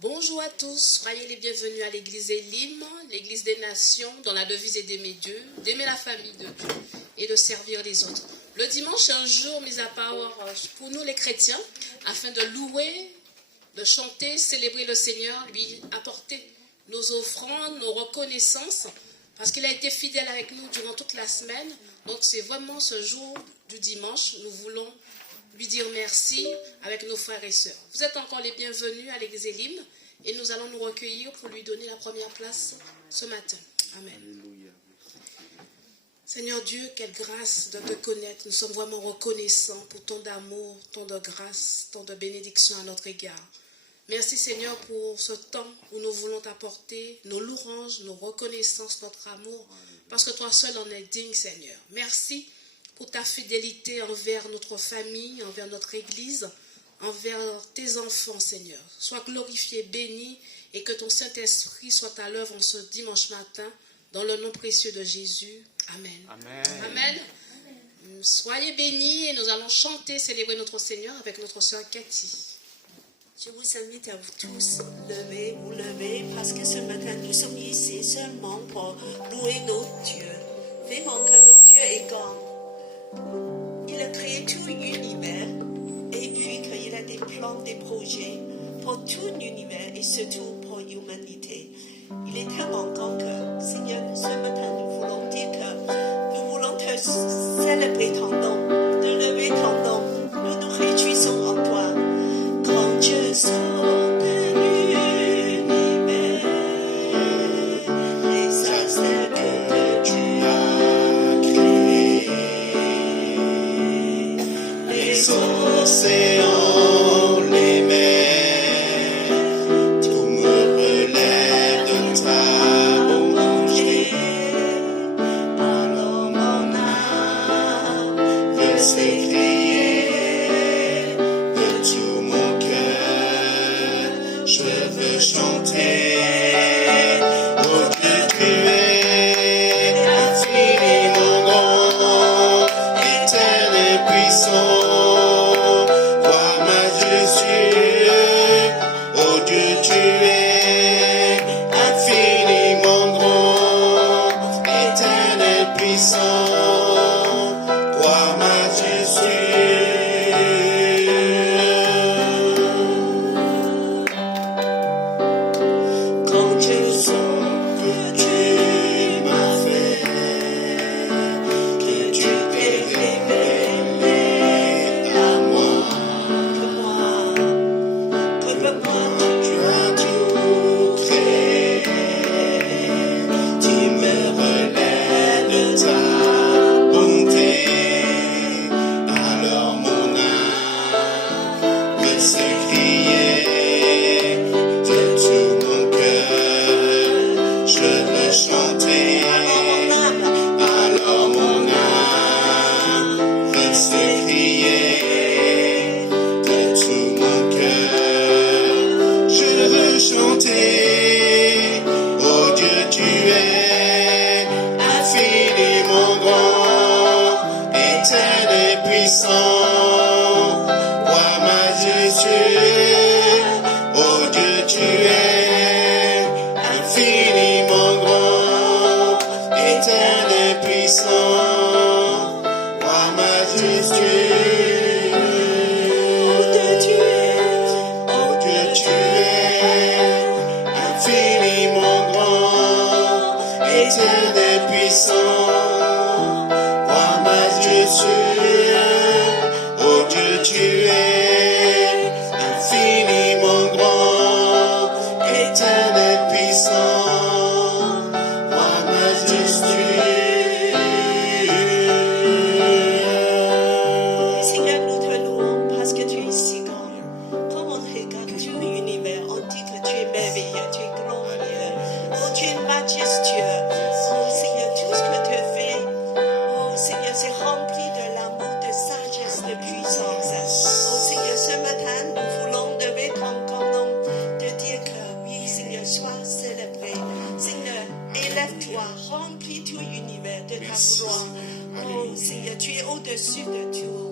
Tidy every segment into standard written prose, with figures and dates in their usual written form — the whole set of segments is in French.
Bonjour à tous, soyez les bienvenus à l'église Elim, l'église des nations, dont la devise est d'aimer Dieu, d'aimer la famille de Dieu et de servir les autres. Le dimanche est un jour mis à part pour nous les chrétiens, afin de louer, de chanter, célébrer le Seigneur, lui apporter nos offrandes, nos reconnaissances, parce qu'il a été fidèle avec nous durant toute la semaine. Donc c'est vraiment ce jour du dimanche, nous voulons lui dire merci avec nos frères et sœurs. Vous êtes encore les bienvenus à l'église Elim et nous allons nous recueillir pour lui donner la première place ce matin. Amen. Alléluia. Seigneur Dieu, quelle grâce de te connaître. Nous sommes vraiment reconnaissants pour tant d'amour, tant de grâce, tant de bénédiction à notre égard. Merci Seigneur pour ce temps où nous voulons t'apporter nos louanges, nos reconnaissances, notre amour, parce que toi seul en es digne Seigneur. Merci pour ta fidélité envers notre famille, envers notre Église, envers tes enfants, Seigneur. Sois glorifié, béni, et que ton Saint-Esprit soit à l'œuvre en ce dimanche matin, dans le nom précieux de Jésus. Amen. Amen. Amen. Soyez bénis, et nous allons chanter, célébrer notre Seigneur avec notre sœur Cathy. Je vous invite à vous tous vous lever, parce que ce matin, nous sommes ici seulement pour louer notre Dieu. Vraiment que notre Dieu est grand. Il a créé tout l'univers et puis qu'il a des plans, des projets pour tout l'univers et surtout pour l'humanité. Il est tellement grand que, Seigneur, ce matin, nous voulons dire que nous voulons te célébrer ton nom, te lever ton nom. Nous nous réjouissons en toi. Quand je sors de l'univers, les astres que tu as créés, les océans, les mers, tout me relève de ta bonté. Alors mon âme veut s'écrier de tout mon cœur, je veux chanter. Oh que tu es infiniment grand, éternel puissant. Oh Dieu, tu es infiniment grand, éternel puissant, roi majestueux. Quand je sens que tu m'as fait, que tu t'es révélé à moi, tu as tout créé, tu me relèves de ta bonté. Alors mon âme veut s'écrier de tout mon cœur, je veux chanter. Alors mon âme veut s'écrier de tout mon cœur, je veux chanter. Oh Dieu, tu es infiniment grand, éternel puissant, roi majestueux. Oh Dieu, tu es infiniment grand, éternel puissant, roi majestueux. Oh Dieu, tu es infiniment grand, éternel puissant, roi majestueux. Oh Dieu, tu es infiniment grand, éternel puissant, roi majestueux. Seigneur, nous te louons parce que tu es si grand. Quand on regarde tout l'univers, on dit que tu es merveilleux, tu es glorieux, oh, tu es majestueux. Oh Seigneur, tout ce que tu fais, oh Seigneur, c'est rempli de l'amour, de sagesse, de puissance. Oh Seigneur, ce matin, nous voulons lever ton nom, de dire que oui Seigneur, sois célébré. Seigneur, élève-toi, remplis tout l'univers de ta gloire. Oh Seigneur, tu es au-dessus de tout.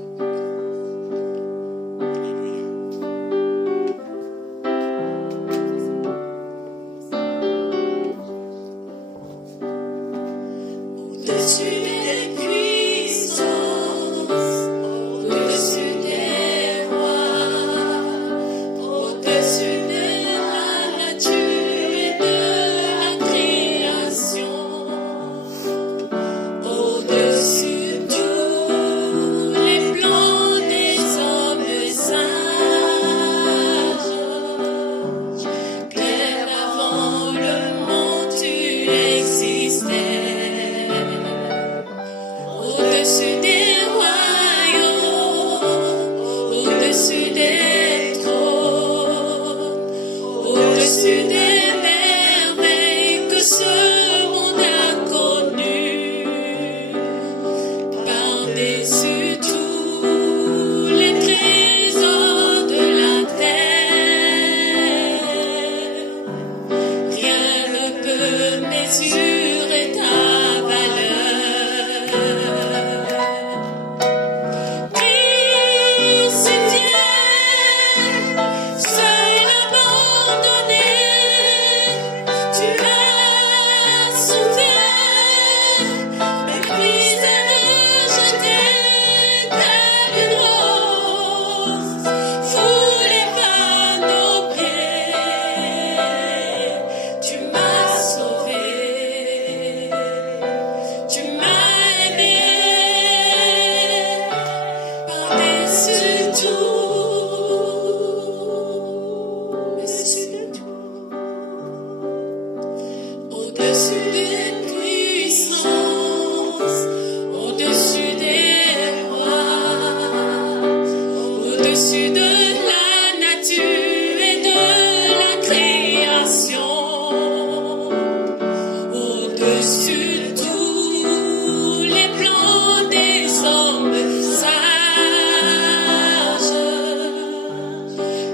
Au-dessus des puissances, au-dessus des rois, au-dessus de la nature et de la création, au-dessus de tous les plans des hommes sages, bien avant le monde tu existais, au-dessus des royaumes, au-dessus des trônes, au-dessus des merveilles que ce monde a connues, par-dessus tous les trésors de la terre, rien ne peut mesurer ta valeur. Crucifié, seul abandonné, tu as souffert, méprisé, rejeté, tel une rose, foulé par nos pieds. Tu m'as sauvé, tu m'as aimé, par-dessus tout, au-dessus des puissances, au-dessus des rois, au-dessus de la nature et de la création, au-dessus de tous les plans des hommes sages,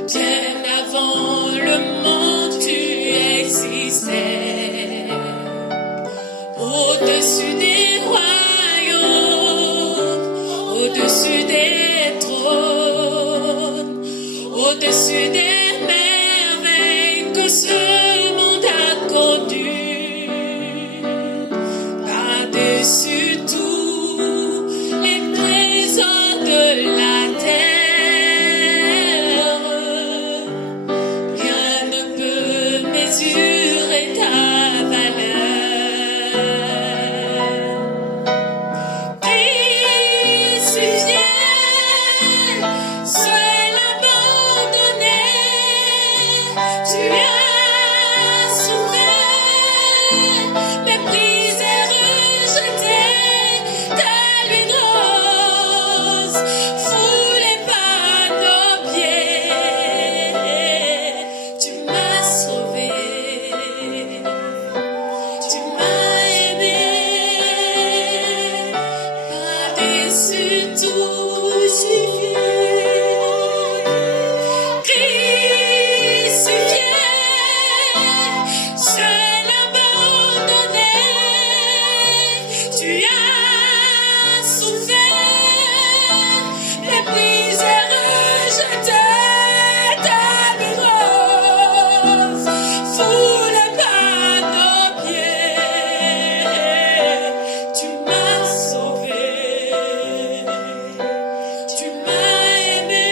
bien avant le monde tu existais, au-dessus des royaumes, au-dessus des trônes, au-dessus des merveilles que ce monde a connues, par-dessus tous les trésors de la terre, rien ne peut mesurer ta valeur. Crucifié, seul abandonné, tu as souffert, méprisé, rejeté, tel une rose, foulé par nos pieds. Tu m'as sauvé, tu m'as aimé, par-dessus tout, crucifié, seul abandonné, tu as souffert, méprisé, rejeté, tel une rose, foulé par nos pieds. Tu m'as sauvé, tu m'as aimé,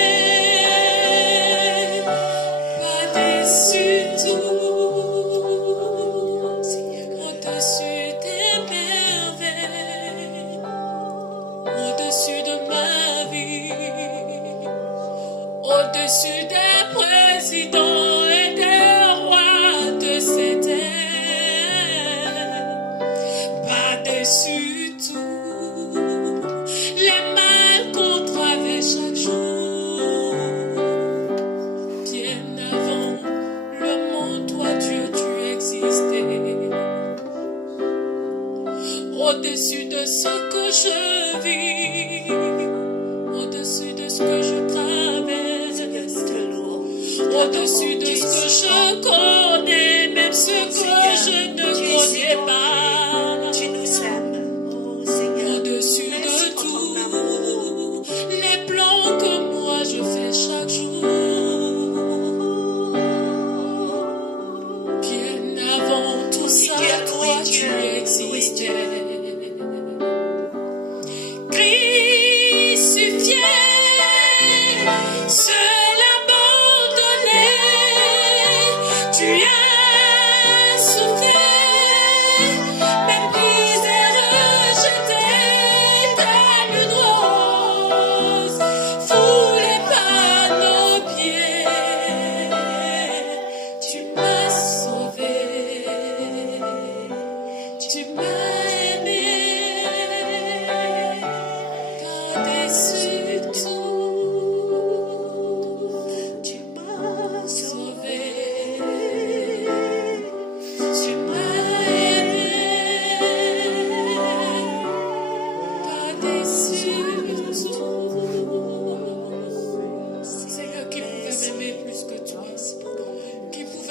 par-dessus tout, au-dessus des merveilles, au-dessus de ma vie, au-dessus des présidents et des rois de cette terre, par-dessus tout les mal qu'on traverse chaque jour, bien avant le monde, toi Dieu, tu existais, au-dessus de ce que je vis, au-dessus de ce que je traverse, au-dessus de ce que je connais, même ce que je ne connais pas, Tu nous aimes. Oh Seigneur. au-dessus Merci de pour ton tout amour. les plans que moi je fais chaque jour, bien avant tout Si ça, Dieu, toi loué tu Dieu, loué existais,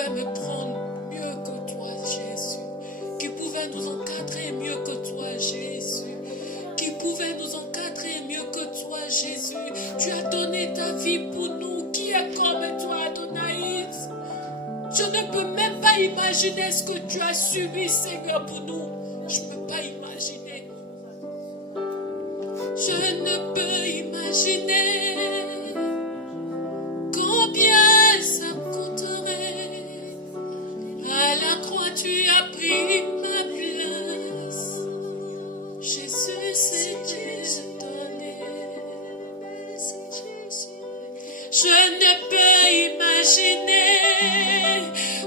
pouvait me prendre mieux que toi, Jésus. Qui pouvait nous encadrer mieux que toi, Jésus. Qui pouvait nous encadrer mieux que toi, Jésus. Tu as donné ta vie pour nous. Qui est comme toi, Adonai? Je ne peux même pas imaginer ce que tu as subi, Seigneur, pour nous. Je ne peux pas imaginer. Je ne peux imaginer combien ça coûterait. À la croix, tu as pris ma place. Jésus s'est donné. Je ne peux imaginer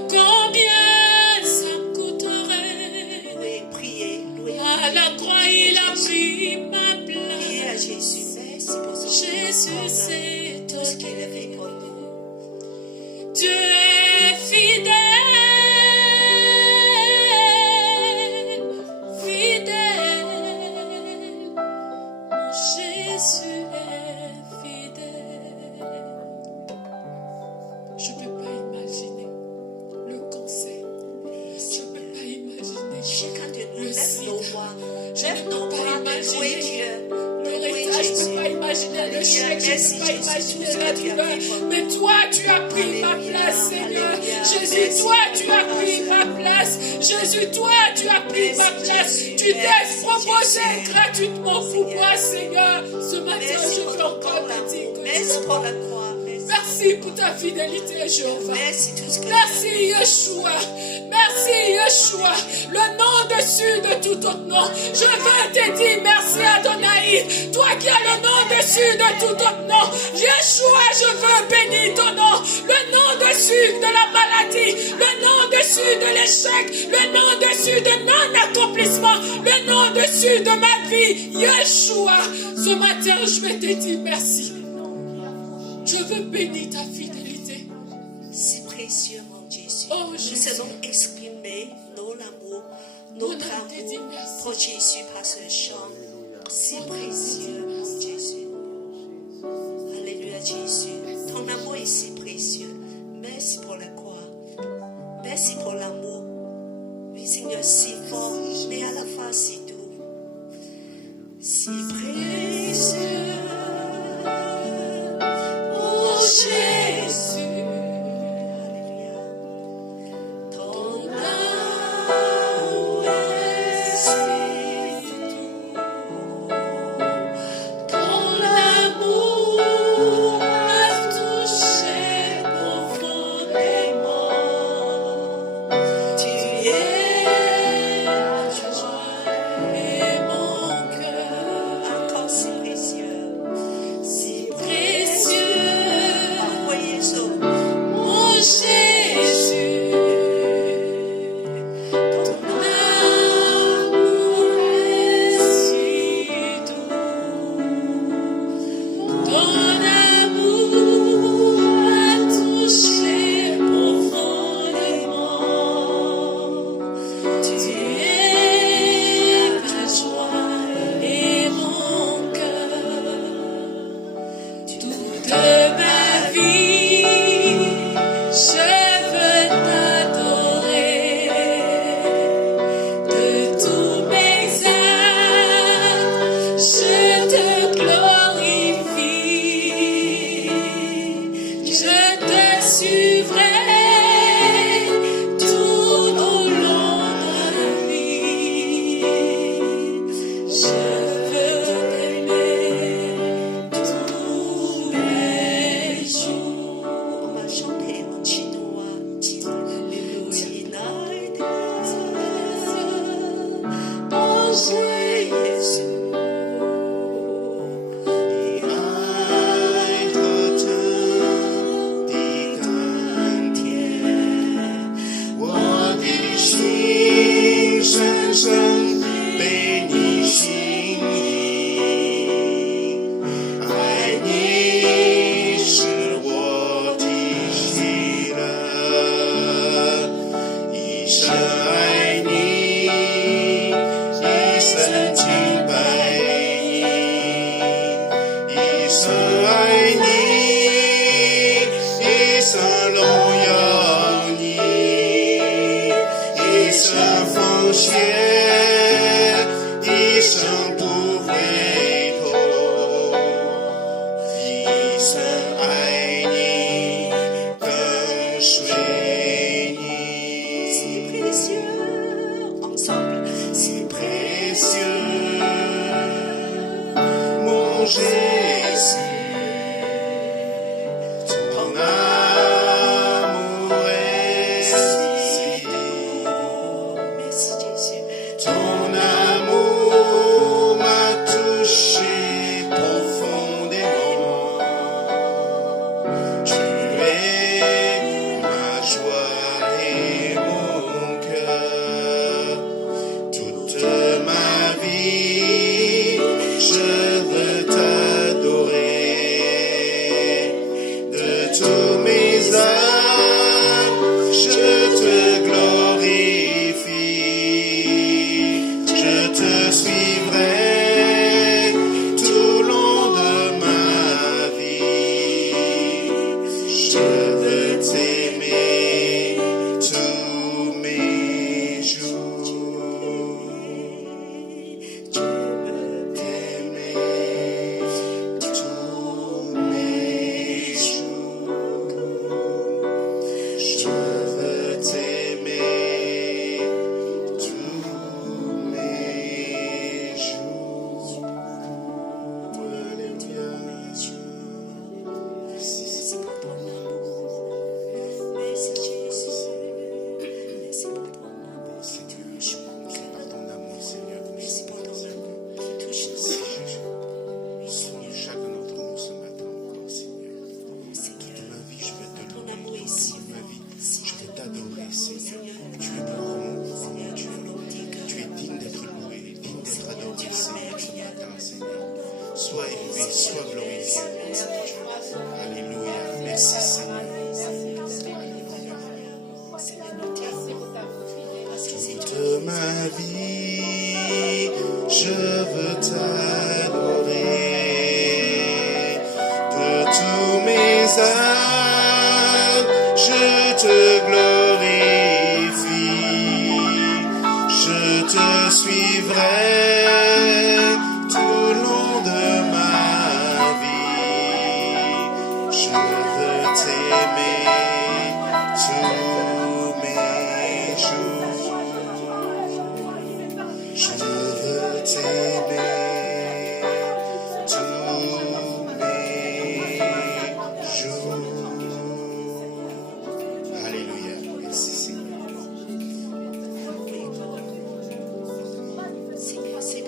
combien ça coûterait. Louez, priez, louez. À la croix, il a pris ma Priez à place. Jésus. Merci pour son Jésus s'est tout ce qu'il a donné. fait pour nous. Dieu est fidèle, fidèle. Mon Jésus est fidèle. Je ne peux pas imaginer le cancer. Je ne peux pas imaginer Chacun de nous le lève sida. nos voix. Je Lève ne nos peux pas voix de louer imaginer Dieu. le Louer héritage, je ne Jésus. peux pas imaginer le chèque, je Merci, ne peux pas Jésus, imaginer tout ce la que tu as douleur. fait pour nous. Mais toi, tu as pris ma Alléluia, place, Seigneur. alléluia. Jésus, Merci, toi, tu as Papa. pris ma place. Jésus, toi, tu as pris Merci, ma place. Jésus. Tu t'es Merci, proposé Jésus. gratuitement pour moi, Seigneur. Ce matin, Merci je pour veux ton encore corps, te dire que merci tu es pour bon. la croix. Merci pour ta fidélité, Jéhovah. Merci tout ce que Merci Yeshua, merci Yeshua, le nom dessus de tout autre nom. Je veux te dire merci Adonai, toi qui as le nom dessus de tout autre nom. Yeshua, je veux bénir ton nom, le nom dessus de la maladie, le nom dessus de l'échec, le nom dessus de non-accomplissement, le nom dessus de ma vie. Yeshua, ce matin je vais te dire merci. Je veux bénir ta fidélité. si précieux, mon Jésus. Oh, Nous Jésus. allons exprimer notre amour, Mon notre âme te dit amour merci. pour Jésus par ce chant. Si précieux, mon Jésus. Alléluia, Jésus. Ton amour est si précieux. Merci pour la croix. Merci pour l'amour. Oui, Seigneur, si fort, mais à la fois si doux. Si précieux. Oh Jésus, Alléluia. ton amour est si doux, 生奉献，一生不回头，一生爱你，跟随你。 Si précieux, ensemble, si Précieux, mon Jésus, ton amour est si beau. Merci Jésus. Ton amour m'a touché profondément. Tu es ma joie et mon cœur. Toute ma vie, je veux t'adorer. De tous mes âmes, je te glorifie. Je te suivrai tout long de ma vie. Je veux t'aimer tous mes jours. Je veux t'aimer tous mes jours. Je veux t'aimer tous mes jours. Alléluia. Merci pour ton amour. Merci Jésus. Merci pour ton amour qui touche mon cœur. Ton amour, Seigneur, que nous Merci pour ton sommes amour qui touche nos Merci, cœurs. Jésus. Sois chacun d'entre nous ce matin encore, Seigneur. Toute Seigneur, ma vie, je vais te ton louer. amour est si Toute ma grand, vie, si je vais grand. t'adorer, Seigneur. Seigneur, Tu es grand, mon Seigneur, Dieu. nous dit que Tu es digne d'être loué, digne d'être adoré, tu es Seigneur, ce merveilleux. matin, Seigneur. Sois élevé, sois glorifié, mon Dieu. Alléluia. Merci, Seigneur. Alléluia. Seigneur, nous t'aimons parce que c'est toi. Toute ma vie, je veux t'adorer. De tous mes âmes, je te glorifie. Je te suivrai tout long de ma vie. Je veux t'aimer tous mes jours. Je veux t'aimer tous mes jours. Alléluia. Merci Seigneur. Seigneur, c'est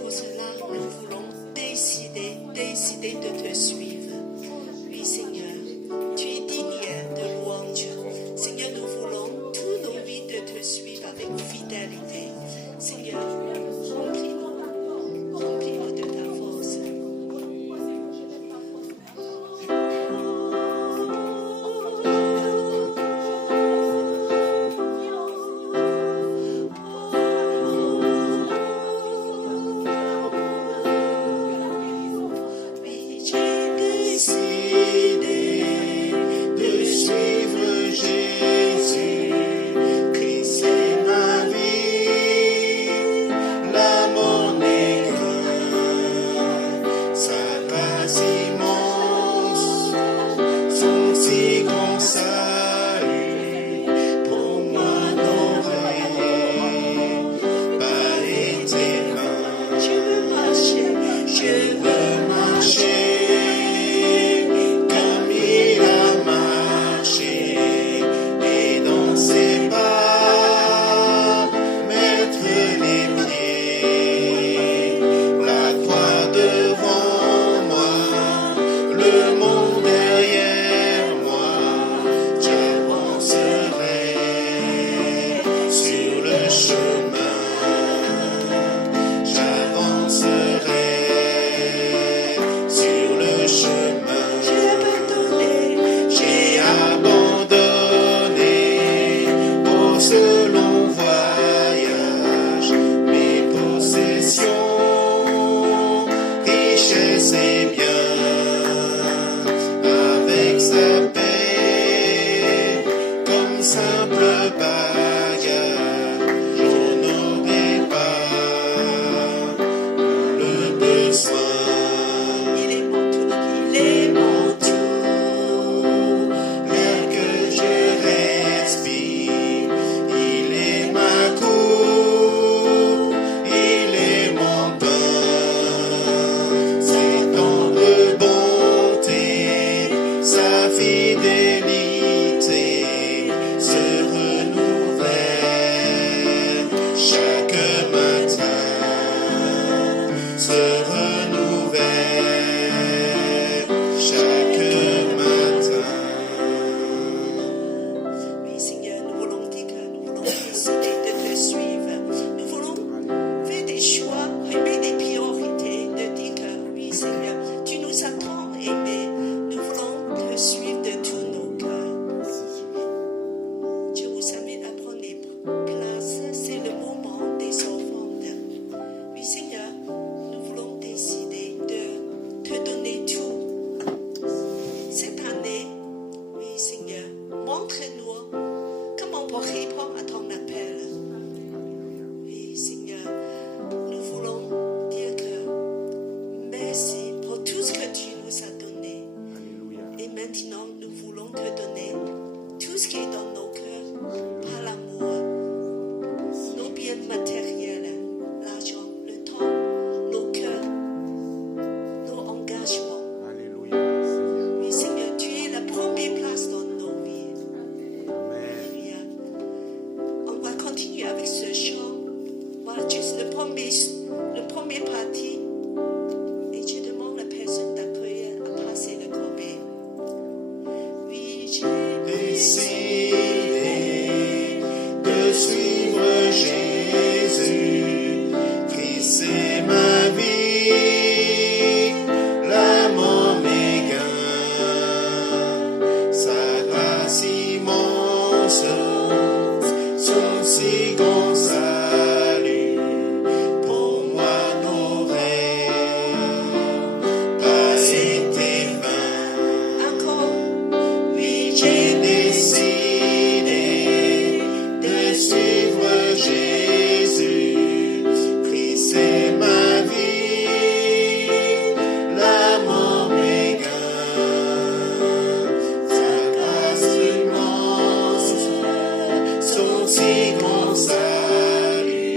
aussi grand salut.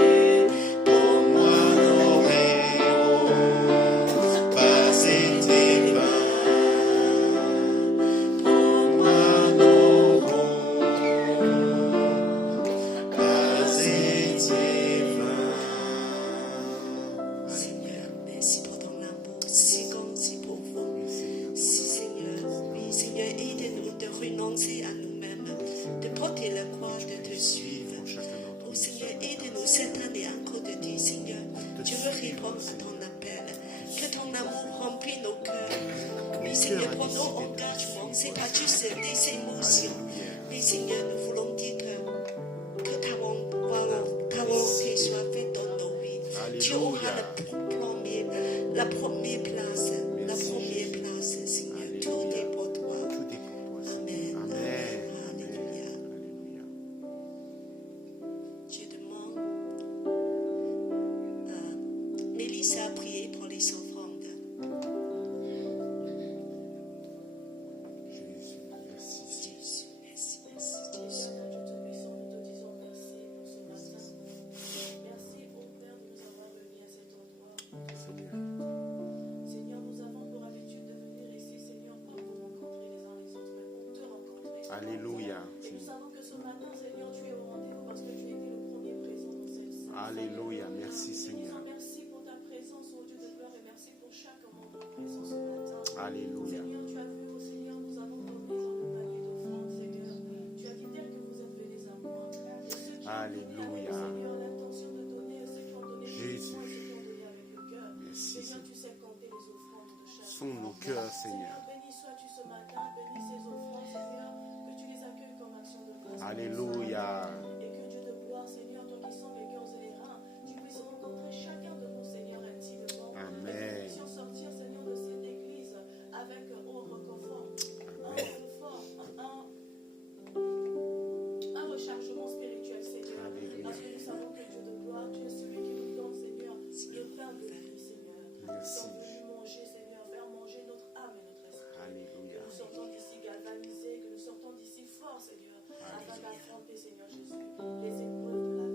Pour moi, n'aurait pas été vain. Pour moi, n'auront pas été vain. Seigneur, merci pour ton amour si grand, si profond. Si, Seigneur, oui, Seigneur, aide-nous de renoncer à nous-mêmes, de porter la croix, de te suivre. Oh Seigneur, aide-nous cette année encore de dire, Seigneur, tu veux répondre à ton appel. Que ton amour remplisse nos cœurs. Oui, Seigneur, pour nos engagements, c'est pas juste des émotions. Mais Seigneur, nous voulons dire que ta volonté soit faite dans nos vies. Tu auras la première place, Seigneur. Tout est pour toi. Amen. Alléluia. Je demande, Mélissa a prié pour les offrandes. Jésus, merci. Jésus, merci, Jésus. Seigneur, nous avons pour habitude de venir ici, Seigneur, pas pour rencontrer les uns les autres, mais pour te rencontrer. Alléluia. Et nous savons que ce matin, Seigneur, tu es au rendez-vous parce que tu as été le premier présent dans cette salle. Alléluia. Merci, Nous disons Seigneur. merci pour ta présence, ô Dieu de gloire, et merci pour chaque membre présent ce matin. Alléluia. Seigneur, tu as vu, ô Seigneur, nous avons donné dans le panier d'offrandes, Seigneur. Tu as dit tel que vous êtes venus à moi. Et ceux qui ont Alléluia. donné, Seigneur, l'intention de donner, ceux qui ont donné Jésus. et ceux qui ont donné avec le cœur. Merci, Seigneur, Seigneur. tu sais compter les offrandes de chaque Sont nos cœurs, Seigneur. béni sois-tu ce matin, bénis ces offrandes, Seigneur, que tu les accueilles comme action de grâce. Alléluia. Et que Dieu de gloire, Seigneur, toi qui sens les cœurs et les reins, tu puisses rencontrer chacun de nous, Seigneur, intimement. Amen. Et que nous puissions sortir, Seigneur, de cette église avec un reconfort, un rechargement spirituel, Seigneur. Alléluia. Parce que nous savons que Dieu de gloire, tu es celui qui nous donne, Seigneur, le pain de vie, Seigneur. Nous Merci. sommes venus manger, Seigneur, faire manger notre âme et notre esprit. Alléluia. Que nous sortons d'ici galvanisés, que nous sortons d'ici forts, Seigneur, afin d'affronter, Seigneur Jésus, les épreuves de la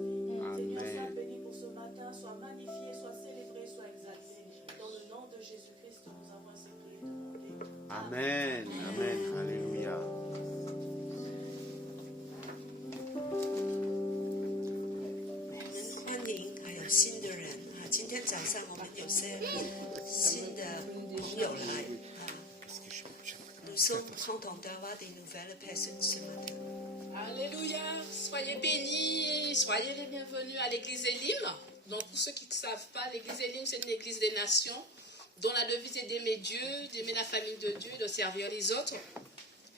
vie. Seigneur, sois béni pour ce matin, sois magnifié, sois célébré, sois exalté. Dans le nom de Jésus-Christ, nous avons ainsi prié et demandé. Amen. Amen. Alléluia. 我们欢迎还有新的人啊！今天早上我们有些新的朋友来啊。Nous sommes contents d'avoir des nouvelles personnes ce matin. Alléluia, soyez bénis, soyez les bienvenus à l'église Elim. Donc pour ceux qui ne savent pas, l'église Elim c'est une église des nations dont la devise est d'aimer Dieu, d'aimer la famille de Dieu, de servir les autres.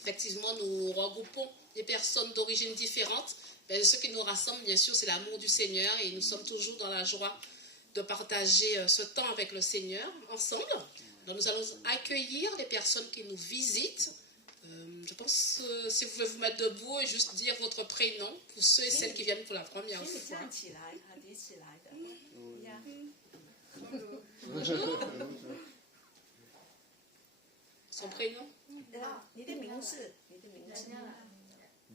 Effectivement, nous regroupons des personnes d'origines différentes. Mais ce qui nous rassemble, bien sûr, c'est l'amour du Seigneur et nous sommes toujours dans la joie de partager ce temps avec le Seigneur ensemble. Donc nous allons accueillir les personnes qui nous visitent. Je pense, si vous pouvez vous mettre debout et juste dire votre prénom pour ceux et celles qui viennent pour la première 请你 fois. 站起来啊，你起来的。呀， Son prénom? 你的名字，你的名字。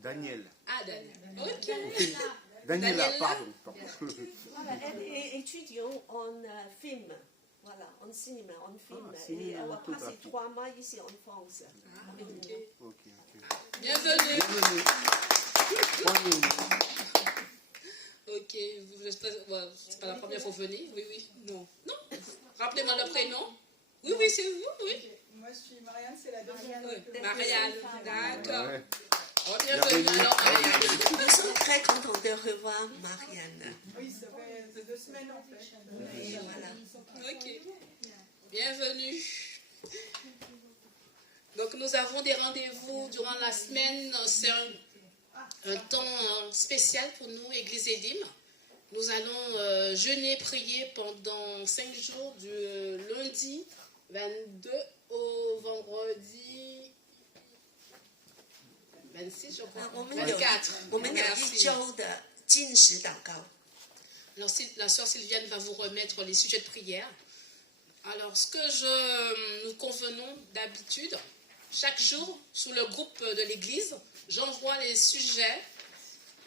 Daniel. Ah, Daniel. Ok. Daniela, Daniela. pardon. Voilà, elle est étudiante en film. Voilà, en cinéma, en film. Ah, Et cinéma, elle va tout à passer fait. 3 mois ici en France. Ah, ok. Ok. Bienvenue. Bienvenue. Ok, c'est pas la première fois que vous venez? Oui, oui. Non. Non. Rappelez-moi le prénom. Oui, oui, c'est vous, oui. Moi, je suis Marianne, c'est la deuxième. Oui. Marianne. D'accord. Ouais. Oh, bienvenue alors, Marianne. Nous sommes très contents de revoir Marianne. Oui, ça fait 2 semaines en fait. Et voilà. Ok. Bienvenue. Donc nous avons des rendez-vous durant la semaine. C'est un temps spécial pour nous, Église Elim. Nous allons jeûner, prier pendant 5 jours, du lundi 22 au vendredi 26, je crois. 我们有 24. 我们有一 Merci. 周的禁食祷告。 Alors, la sœur Sylviane va vous remettre les sujets de prière. Alors, ce que nous convenons d'habitude, chaque jour, sous le groupe de l'église, j'envoie les sujets.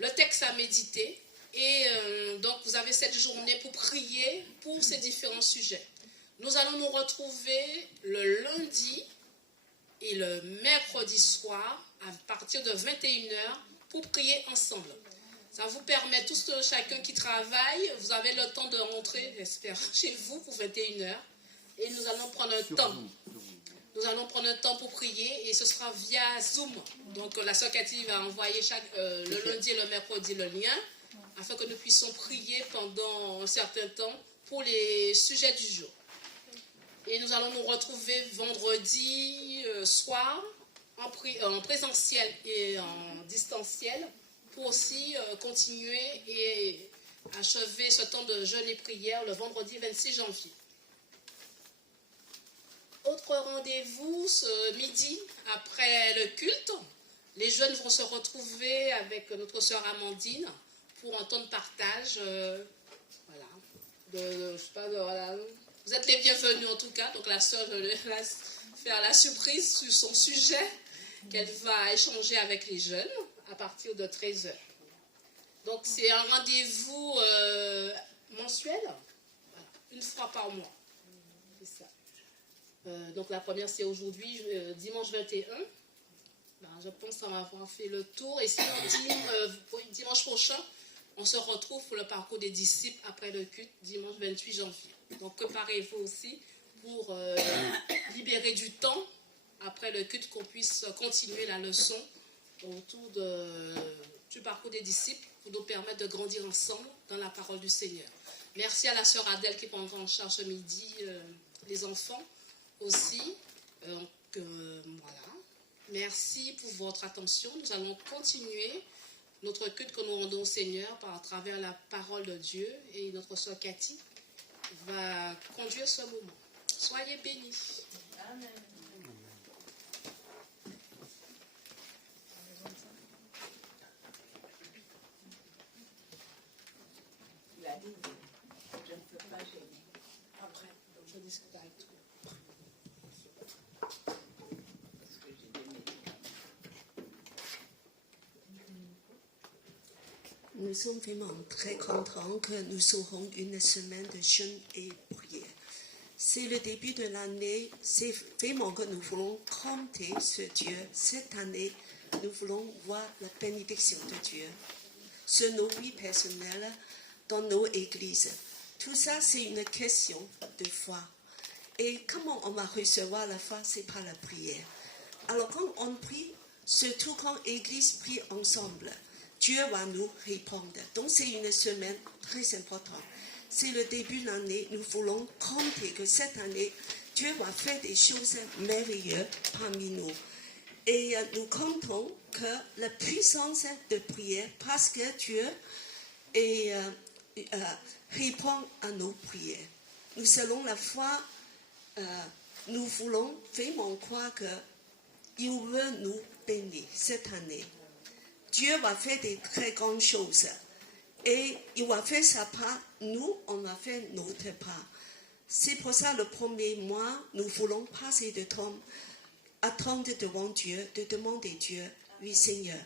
le texte à méditer. Et donc, vous avez cette journée pour prier pour ces différents sujets. Nous allons nous retrouver le lundi et le mercredi soir à partir de 21h pour prier ensemble. Ça vous permet, tous chacun qui travaille, vous avez le temps de rentrer, j'espère, chez vous pour 21h. Et nous allons prendre un temps. Nous allons prendre un temps pour prier et ce sera via Zoom. Donc la sœur Cathy va envoyer le lundi et le mercredi le lien afin que nous puissions prier pendant un certain temps pour les sujets du jour. Et nous allons nous retrouver vendredi soir en présentiel et en distanciel pour aussi continuer et achever ce temps de jeûne et prière le vendredi 26 janvier. Autre rendez-vous ce midi après le culte, les jeunes vont se retrouver avec notre sœur Amandine pour un temps de partage. Voilà. Vous êtes les bienvenus en tout cas. Donc la sœur, je vais faire la surprise sur son sujet qu'elle va échanger avec les jeunes à partir de 13h. Donc c'est un rendez-vous mensuel, voilà, une fois par mois. C'est ça. Donc la première c'est aujourd'hui, dimanche 21. Ben, je pense avoir fait le tour. Et sinon, dimanche prochain, on se retrouve pour le parcours des disciples après le culte, dimanche 28 janvier. Donc préparez-vous aussi pour libérer du temps après le culte, qu'on puisse continuer la leçon autour du parcours des disciples pour nous permettre de grandir ensemble dans la parole du Seigneur. Merci à la sœur Adèle qui prendra en charge ce midi les enfants aussi. Voilà. Merci pour votre attention. Nous allons continuer notre culte que nous rendons au Seigneur à travers la parole de Dieu et notre sœur Cathy va conduire ce moment. Soyez bénis. Amen. Il a dit, je ne peux pas gêner. Après, je discute avec toi. Parce que j'ai des médicaments. Nous sommes vraiment très contents que nous aurons une semaine de jeûne et prière. C'est le début de l'année. C'est vraiment que nous voulons compter sur Dieu. Cette année, nous voulons voir la bénédiction de Dieu sur nos vies personnelles, dans nos églises. Tout ça, c'est une question de foi. Et comment on va recevoir la foi? C'est par la prière. Alors, quand on prie, surtout quand l'Église prie ensemble, Dieu va nous répondre. Donc, c'est une semaine très importante. C'est le début de l'année. Nous voulons compter que cette année, Dieu va faire des choses merveilleuses parmi nous. Et nous comptons que la puissance de prière, parce que Dieu répond à nos prières. Nous, selon la foi, nous voulons vraiment croire qu'il veut nous bénir cette année. Dieu va faire des très grandes choses. Et il va faire sa part, nous, on va faire notre part. C'est pour ça, le premier mois, nous voulons passer de temps, attendre devant Dieu, de demander à Dieu, oui Seigneur,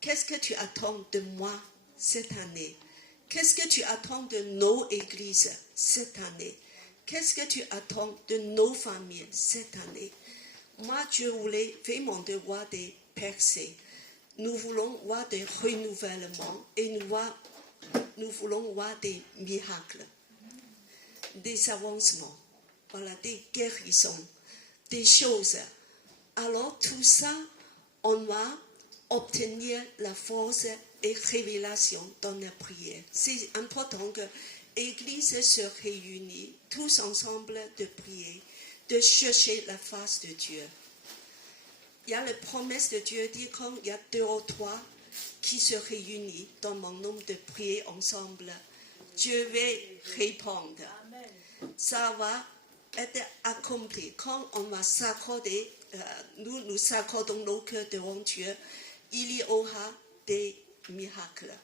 qu'est-ce que tu attends de moi cette année? Qu'est-ce que tu attends de nos églises cette année? Qu'est-ce que tu attends de nos familles cette année? Moi, je voulais vraiment de voir des percées. Nous voulons voir des renouvellements et nous voulons voir des miracles, des avancements, voilà, des guérisons, des choses. Alors tout ça, on va obtenir la force et révélation dans la prière. C'est important que l'Église se réunisse tous ensemble de prier, de chercher la face de Dieu. Il y a la promesse de Dieu dit quand il y a 2 ou 3 qui se réunissent dans mon nom de prier ensemble, Dieu va répondre. Amen. Ça va être accompli. Quand on va s'accorder, nous s'accordons nos cœurs devant Dieu, il y aura des miracles.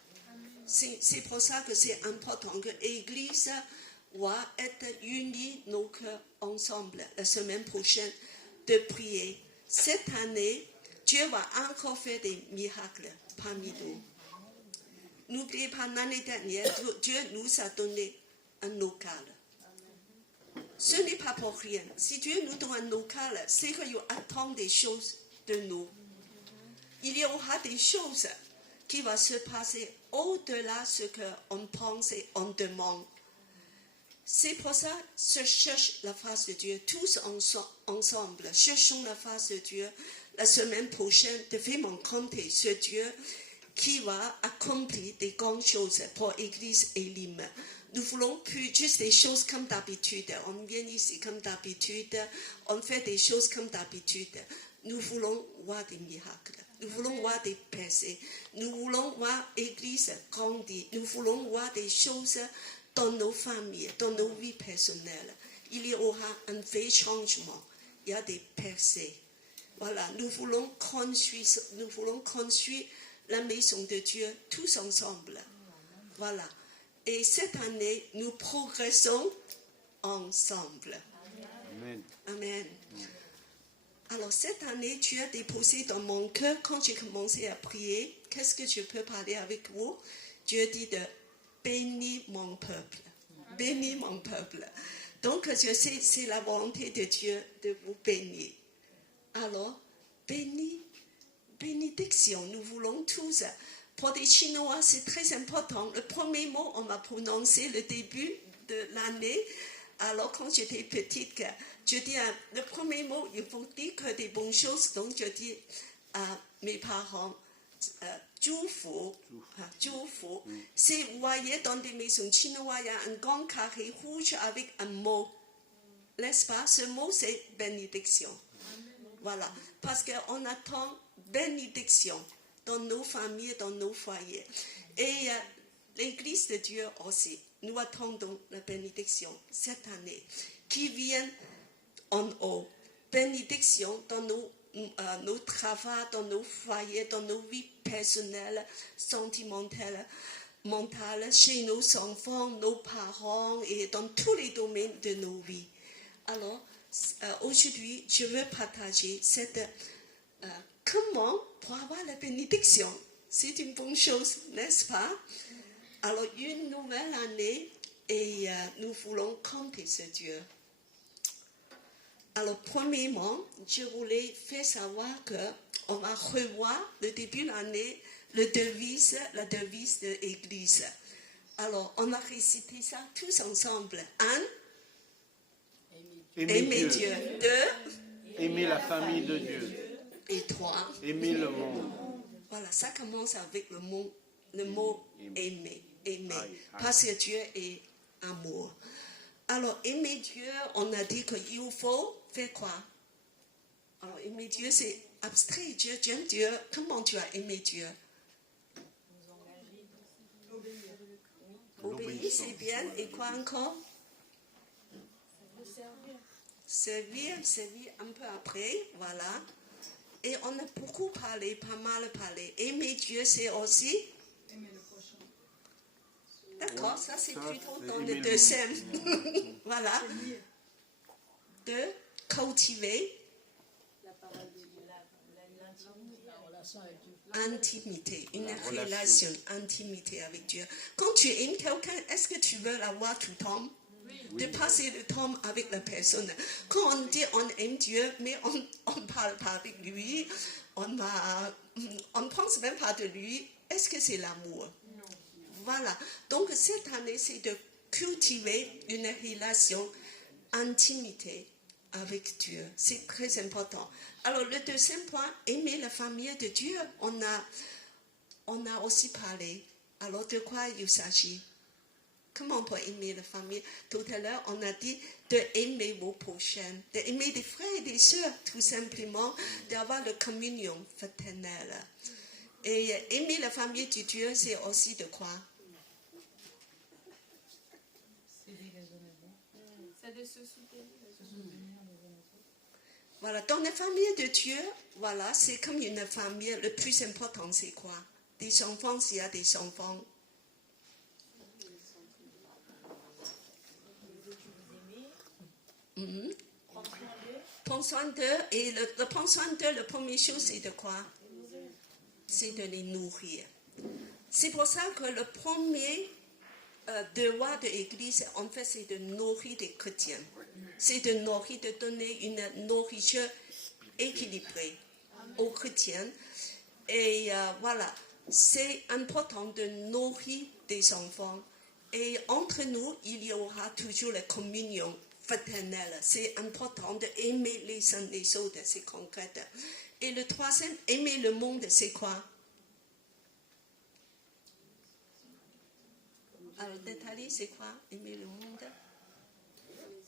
C'est pour ça que c'est important que l'Église va être unie nos cœurs ensemble la semaine prochaine de prier. Cette année, Dieu va encore faire des miracles parmi nous. N'oubliez pas, l'année dernière, Dieu nous a donné un local. Ce n'est pas pour rien. Si Dieu nous donne un local, c'est qu'il attend des choses de nous. Il y aura des choses qui vont se passer au-delà de ce qu'on pense et on demande. C'est pour ça que je cherche la face de Dieu, tous ensemble. Cherchons la face de Dieu. La semaine prochaine, devons compter sur Dieu qui va accomplir des grandes choses pour l'Église Elim. Nous voulons plus juste des choses comme d'habitude. On vient ici comme d'habitude. On fait des choses comme d'habitude. Nous voulons voir des miracles. Nous voulons voir des percées. Nous voulons voir l'Église grandir. Nous voulons voir des choses dans nos familles, dans nos vies personnelles. Il y aura un vrai changement. Il y a des percées. Voilà, nous voulons construire la maison de Dieu tous ensemble. Voilà. Et cette année, nous progressons ensemble. Amen. Amen. Alors, cette année, Dieu a déposé dans mon cœur, quand j'ai commencé à prier, qu'est-ce que je peux parler avec vous? Dieu dit de bénis mon peuple. Bénis mon peuple. Donc, je sais, c'est la volonté de Dieu de vous bénir. Alors, bénédiction, nous voulons tous. Pour des Chinois, c'est très important. Le premier mot, on m'a prononcé le début de l'année. Alors, quand j'étais petite, je dis, le premier mot, il faut dire que des bonnes choses. Donc, je dis à mes parents, 祝福. C'est, vous voyez, dans des maisons chinoises, il y a un grand carré rouge avec un mot. N'est-ce pas? Ce mot, c'est bénédiction. Voilà. Parce qu'on attend bénédiction dans nos familles, dans nos foyers. Et l'Église de Dieu aussi. Nous attendons la bénédiction cette année qui vient en haut. Bénédiction dans nos travaux, dans nos foyers, dans nos vies personnelles, sentimentales, mentales, chez nos enfants, nos parents et dans tous les domaines de nos vies. Alors, aujourd'hui, je veux partager comment pour avoir la bénédiction. C'est une bonne chose, n'est-ce pas? Alors, une nouvelle année et nous voulons compter sur Dieu. Alors, premièrement, je voulais faire savoir qu'on va revoir le début de l'année la devise de l'Église. Alors, on va réciter ça tous ensemble. 1. Aimer Dieu. 2. Aimer la famille de Dieu. Et 3. Aimer le monde. Voilà, ça commence avec le mot aimer. Parce que Dieu est amour. Alors, aimer Dieu, on a dit qu'il faut faire quoi? Alors, aimer Dieu, c'est abstrait. J'aime Dieu. Comment tu as aimé Dieu? Obéir, c'est bien. Et quoi encore? Servir un peu après. Voilà. Et on a beaucoup parlé, pas mal parlé. Aimer Dieu, c'est aussi... Aimer le prochain. D'accord, ça c'est plutôt c'est dans aimer le le deuxième. Voilà. 2. Cultiver. La parole de Dieu, Intimité, une relation, intimité avec Dieu. Quand tu aimes quelqu'un, est-ce que tu veux l'avoir tout le temps? De passer le temps avec la personne. Quand on dit on aime Dieu, mais on ne parle pas avec lui, on ne pense même pas de lui, est-ce que c'est l'amour? Non. Voilà. Donc cette année, c'est de cultiver une relation, intimité avec Dieu. C'est très important. Alors le deuxième point, aimer la famille de Dieu. On a aussi parlé. Alors de quoi il s'agit? Comment on peut aimer la famille? Tout à l'heure, on a dit d'aimer vos prochains, d'aimer des frères et des sœurs, tout simplement, d'avoir la communion fraternelle. Et aimer la famille de Dieu, c'est aussi de quoi? C'est de se soutenir. Voilà, dans la famille de Dieu, voilà, c'est comme une famille. Le plus important, c'est quoi? Des enfants, s'il y a des enfants. Prends soin d'eux. Et le prendre soin d'eux, la première chose, c'est de quoi? C'est de les nourrir. C'est pour ça que le premier devoir de l'Église, en fait, c'est de nourrir les chrétiens. C'est de nourrir, de donner une nourriture équilibrée aux chrétiens. Et voilà, c'est important de nourrir des enfants. Et entre nous, il y aura toujours la communion fraternelle. C'est important d'aimer les uns les autres, c'est concret. Et le troisième, aimer le monde, c'est quoi? Alors, Nathalie, c'est quoi aimer le monde?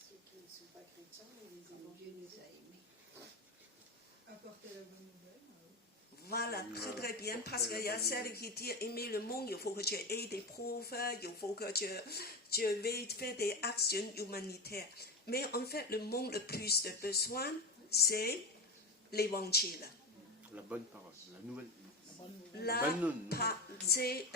Ceux qui ne sont pas chrétiens, Dieu les a aimés. Apporter la bonne nouvelle. Voilà, très très bien, parce qu'il y a celles qui disent aimer le monde, il faut que tu aies des preuves, il faut que tu veuilles faire des actions humanitaires. Mais en fait, le monde le plus de besoin, c'est l'évangile. La bonne parole, la nouvelle. C'est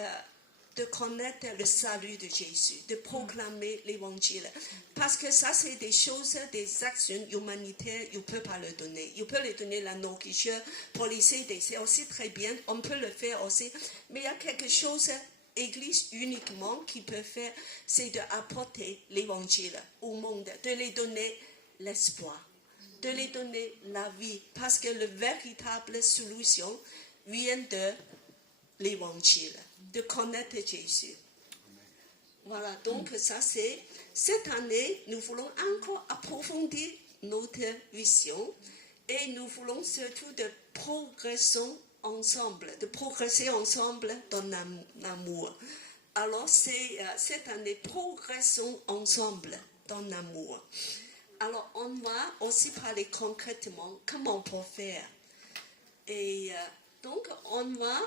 de connaître le salut de Jésus, de proclamer l'évangile. Parce que ça, c'est des choses, des actions humanitaires, il ne peut pas le donner. Il peut lui donner la nourriture pour les aider, c'est aussi très bien, on peut le faire aussi. Mais il y a quelque chose, l'Église uniquement, qui peut faire, c'est d'apporter l'évangile au monde, de lui donner l'espoir, de lui donner la vie. Parce que la véritable solution vient de l'évangile, de connaître Jésus. Voilà, donc ça c'est, cette année, nous voulons encore approfondir notre vision et nous voulons surtout de progresser ensemble dans l'amour. Alors c'est cette année, progressons ensemble dans l'amour. Alors on va aussi parler concrètement comment on peut faire. Et donc on va...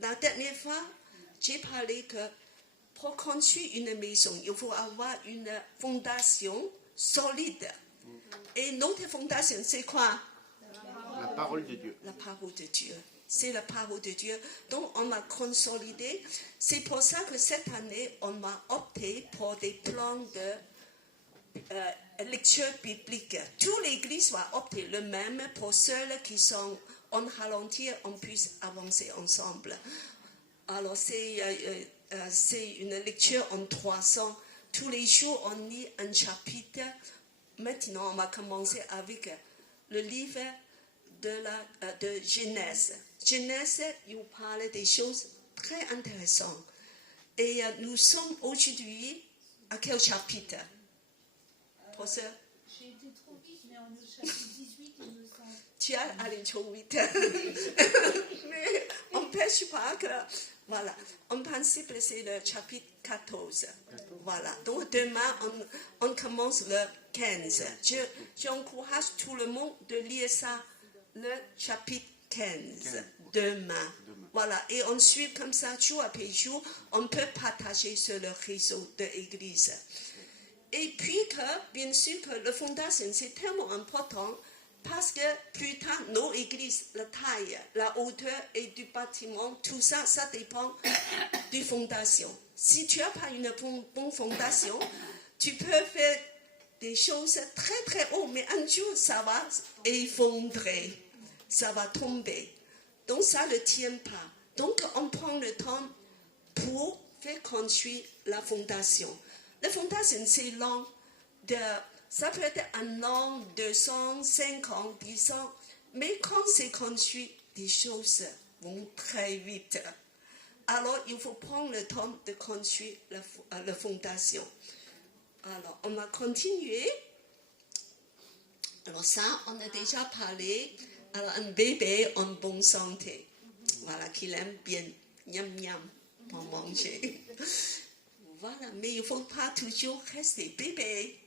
la dernière fois, j'ai parlé que pour construire une maison, il faut avoir une fondation solide. Et notre fondation, c'est quoi? La parole de Dieu. La parole de Dieu. C'est la parole de Dieu. Donc, on va consolider. C'est pour ça que cette année, on va opter pour des plans de lecture biblique. Toute l'Église va opter le même pour ceux qui sont en ralenti, on puisse avancer ensemble. Alors, c'est une lecture en 300. Tous les jours, on lit un chapitre. Maintenant, on va commencer avec le livre de Genèse. Genèse, il parle des choses très intéressantes. Et nous sommes aujourd'hui à quel chapitre? Pour ça? J'ai été trop vite, mais on est au chapitre 18, il me semble. Tu as allé trop vite. Mais on n'empêche pas que, voilà, en principe, c'est le chapitre 14. Voilà, donc demain, on commence le 15. J'encourage tout le monde de lire ça, le chapitre 15, demain. Voilà, et on suit comme ça, jour après jour, on peut partager sur le réseau de l'Église. Et puis que, bien sûr, que la fondation, c'est tellement important parce que plus tard, nos églises, la taille, la hauteur et du bâtiment, tout ça, ça dépend de fondation. Si tu n'as pas une bonne fondation, tu peux faire des choses très très hautes, mais un jour, ça va effondrer, ça va tomber. Donc ça ne tient pas. Donc on prend le temps pour faire construire la fondation. La fondation, c'est long. Ça peut être 1 an, 2 ans, 5 ans, 10 ans. Mais quand c'est construit, les choses vont très vite. Alors, il faut prendre le temps de construire la fondation. Alors, on va continuer. Alors ça, on a déjà parlé. Alors, un bébé en bonne santé. Voilà, qu'il aime bien, miam miam, pour manger. Voilà, mais il ne faut pas toujours rester bébé.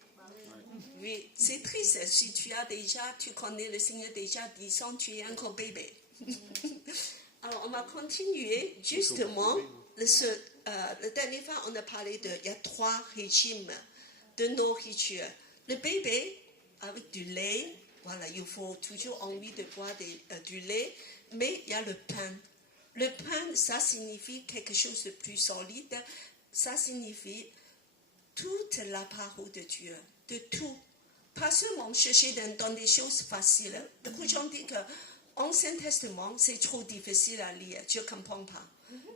Oui, c'est triste. Si tu connais le Seigneur déjà 10 ans, tu es encore bébé. Alors, on va continuer. Justement, la dernière fois, on a parlé il y a 3 régimes de nourriture. Le bébé, avec du lait, voilà, il faut toujours envie de boire du lait, mais il y a le pain. Le pain, ça signifie quelque chose de plus solide. Ça signifie toute la parole de Dieu, de tout. Pas seulement chercher dans des choses faciles. Beaucoup de gens disent que l'Ancien Testament, c'est trop difficile à lire, je ne comprends pas.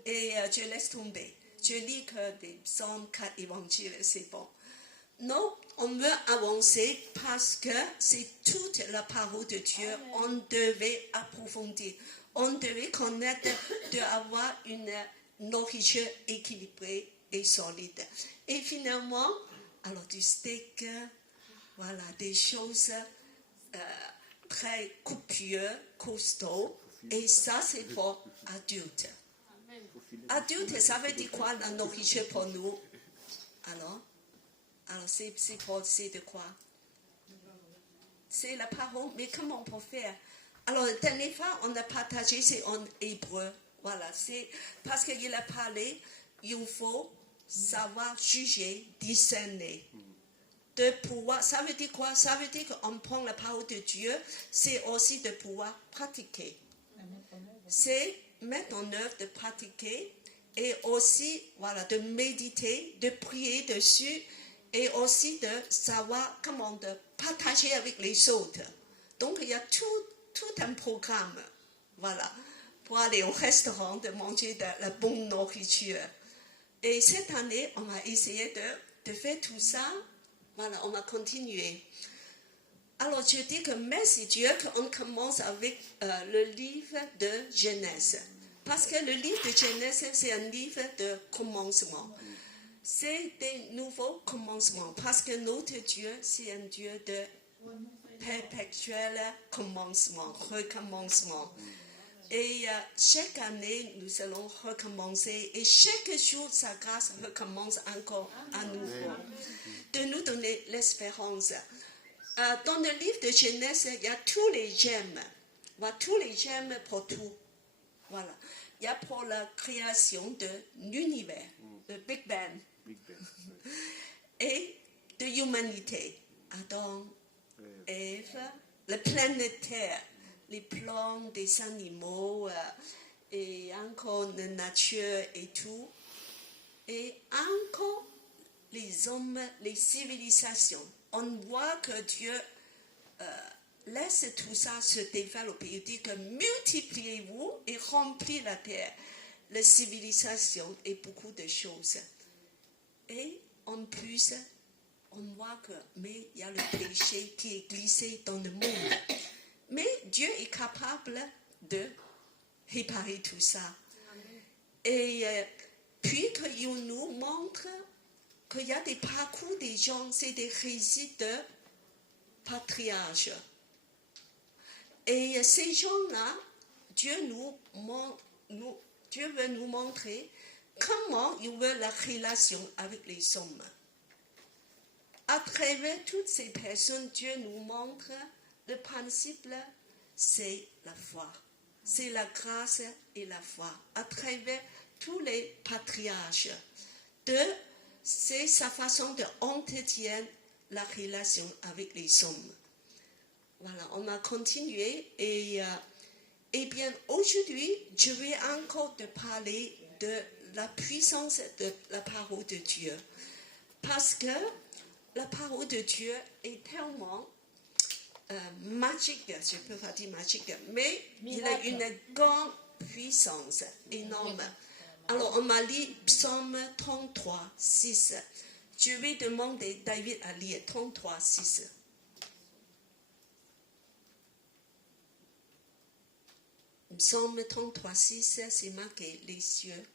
Et je laisse tomber. Je lis que des psaumes, 4 évangiles, c'est bon. Non, on veut avancer parce que c'est toute la parole de Dieu. On devait approfondir. On devait connaître, d'avoir une nourriture équilibrée et solide. Et finalement, alors du steak, voilà, des choses très copieuses, costauds. Et ça, c'est pour adultes. Adulte, ça veut dire quoi la nourriture pour nous? Alors c'est de quoi? C'est la parole, mais comment on peut faire? Alors, la dernière fois, on a partagé, c'est en hébreu. Voilà, c'est parce qu'il a parlé, il faut savoir juger, discerner. De pouvoir, ça veut dire quoi? Ça veut dire qu'on prend la parole de Dieu, c'est aussi de pouvoir pratiquer. C'est mettre en œuvre, de pratiquer, et aussi, voilà, de méditer, de prier dessus, et aussi de savoir comment de partager avec les autres. Donc, il y a tout un programme, voilà, pour aller au restaurant, de manger de la bonne nourriture. Et cette année, on va essayer de faire tout ça. Voilà, on va continuer. Alors, je dis que merci Dieu qu'on commence avec le livre de Genèse. Parce que le livre de Genèse, c'est un livre de commencement. C'est des nouveaux commencements. Parce que notre Dieu, c'est un Dieu de perpétuel commencement, recommencement. Et chaque année, nous allons recommencer. Et chaque jour, sa grâce recommence encore à nouveau. De nous donner l'espérance. Dans le livre de Genèse, il y a tous les gemmes. Voilà, tous les gemmes pour tout. Voilà. Il y a pour la création de l'univers, le Big Bang. Et de l'humanité. Adam, Ève, la planète Terre, les plantes, des animaux, et encore la nature et tout. Et encore les hommes, les civilisations. On voit que Dieu laisse tout ça se développer. Il dit que multipliez-vous et remplissez la terre, la civilisation et beaucoup de choses. Et en plus, on voit que mais il y a le péché qui est glissé dans le monde. Mais Dieu est capable de réparer tout ça. Et puis qu'il nous montre qu'il y a des parcours des gens, c'est des récits de patriarches. Et ces gens-là, Dieu veut nous montrer comment il veut la relation avec les hommes. À travers toutes ces personnes, Dieu nous montre le principe, c'est la foi. C'est la grâce et la foi. À travers tous les patriarches, c'est sa façon d'entretenir la relation avec les hommes. Voilà, on a continué et bien aujourd'hui, je vais encore te parler de la puissance de la parole de Dieu. Parce que la parole de Dieu est tellement magique, je ne peux pas dire magique, mais il a une grande puissance énorme. Alors, on m'a lu Psaume 33, 6. Je vais demander David à lire 33, 6. Psaume 33, 6, c'est marqué les cieux.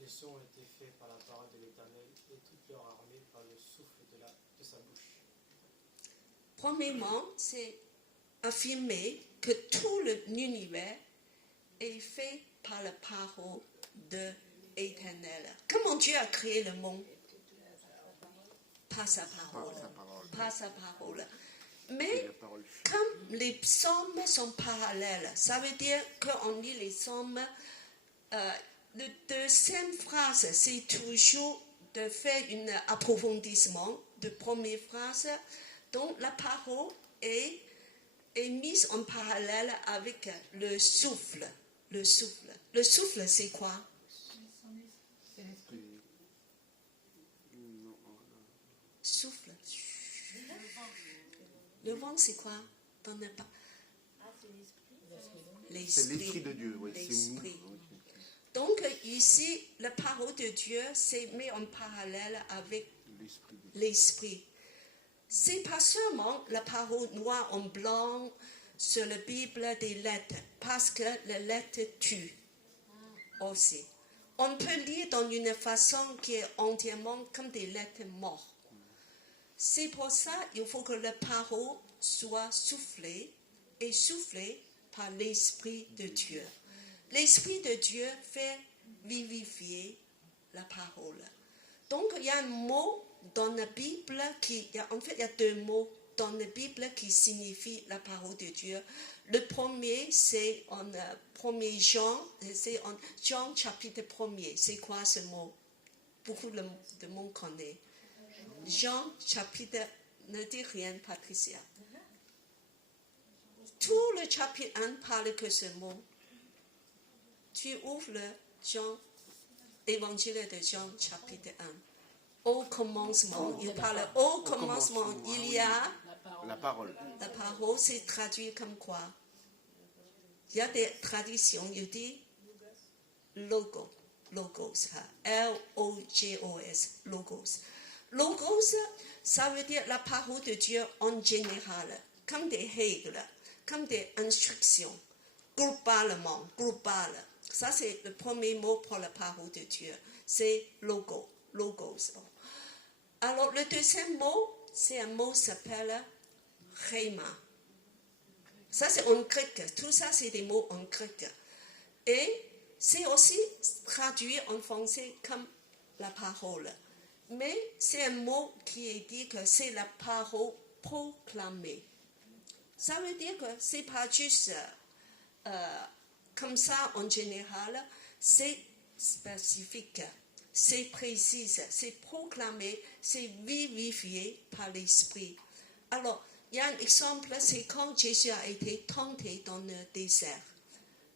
Les sons ont été faits par la parole de l'Éternel et toute leur armée par le souffle de sa bouche. Premièrement, c'est affirmer que tout l'univers est fait par la parole de l'Éternel. Comment Dieu a créé le monde? Par sa parole. Par sa parole. Mais comme les psaumes sont parallèles, ça veut dire qu'on lit les psaumes, la deuxième phrase, c'est toujours de faire un approfondissement de première phrase. Donc la parole est mise en parallèle avec le souffle. Le souffle. Le souffle, c'est quoi? Souffle. Le vent, c'est quoi? C'est l'esprit de Dieu. Oui, l'esprit. Donc ici, la parole de Dieu s'est mise en parallèle avec l'esprit. C'est pas seulement la parole noire en blanc sur la Bible des lettres, parce que les lettres tuent aussi. On peut lire dans une façon qui est entièrement comme des lettres mortes. C'est pour ça qu'il faut que la parole soit soufflée et soufflée par l'Esprit de Dieu. L'Esprit de Dieu fait vivifier la parole. Donc, il y a un mot dans la Bible il y a deux mots dans la Bible qui signifient la parole de Dieu. Le premier, c'est en 1er Jean, c'est en Jean chapitre 1er. C'est quoi ce mot? Beaucoup de monde connaît. Jean chapitre, ne dit rien, Patricia. Tout le chapitre 1 parle que ce mot. Tu ouvres le Jean, évangile de Jean chapitre 1. Au commencement, il parle au commencement, il y a La parole. la parole, c'est traduit comme quoi? Il y a des traditions, il dit logos, L-O-G-O-S, logos. Logos, ça veut dire la parole de Dieu en général, comme des règles, comme des instructions, globalement, global. Ça, c'est le premier mot pour la parole de Dieu, c'est logos. Alors, le deuxième mot, c'est un mot qui s'appelle rhéma. Ça, c'est en grec. Tout ça, c'est des mots en grec. Et c'est aussi traduit en français comme la parole. Mais c'est un mot qui est dit que c'est la parole proclamée. Ça veut dire que c'est pas juste comme ça en général, c'est spécifique, c'est précis, c'est proclamé, c'est vivifié par l'esprit. Alors, il y a un exemple, c'est quand Jésus a été tenté dans le désert.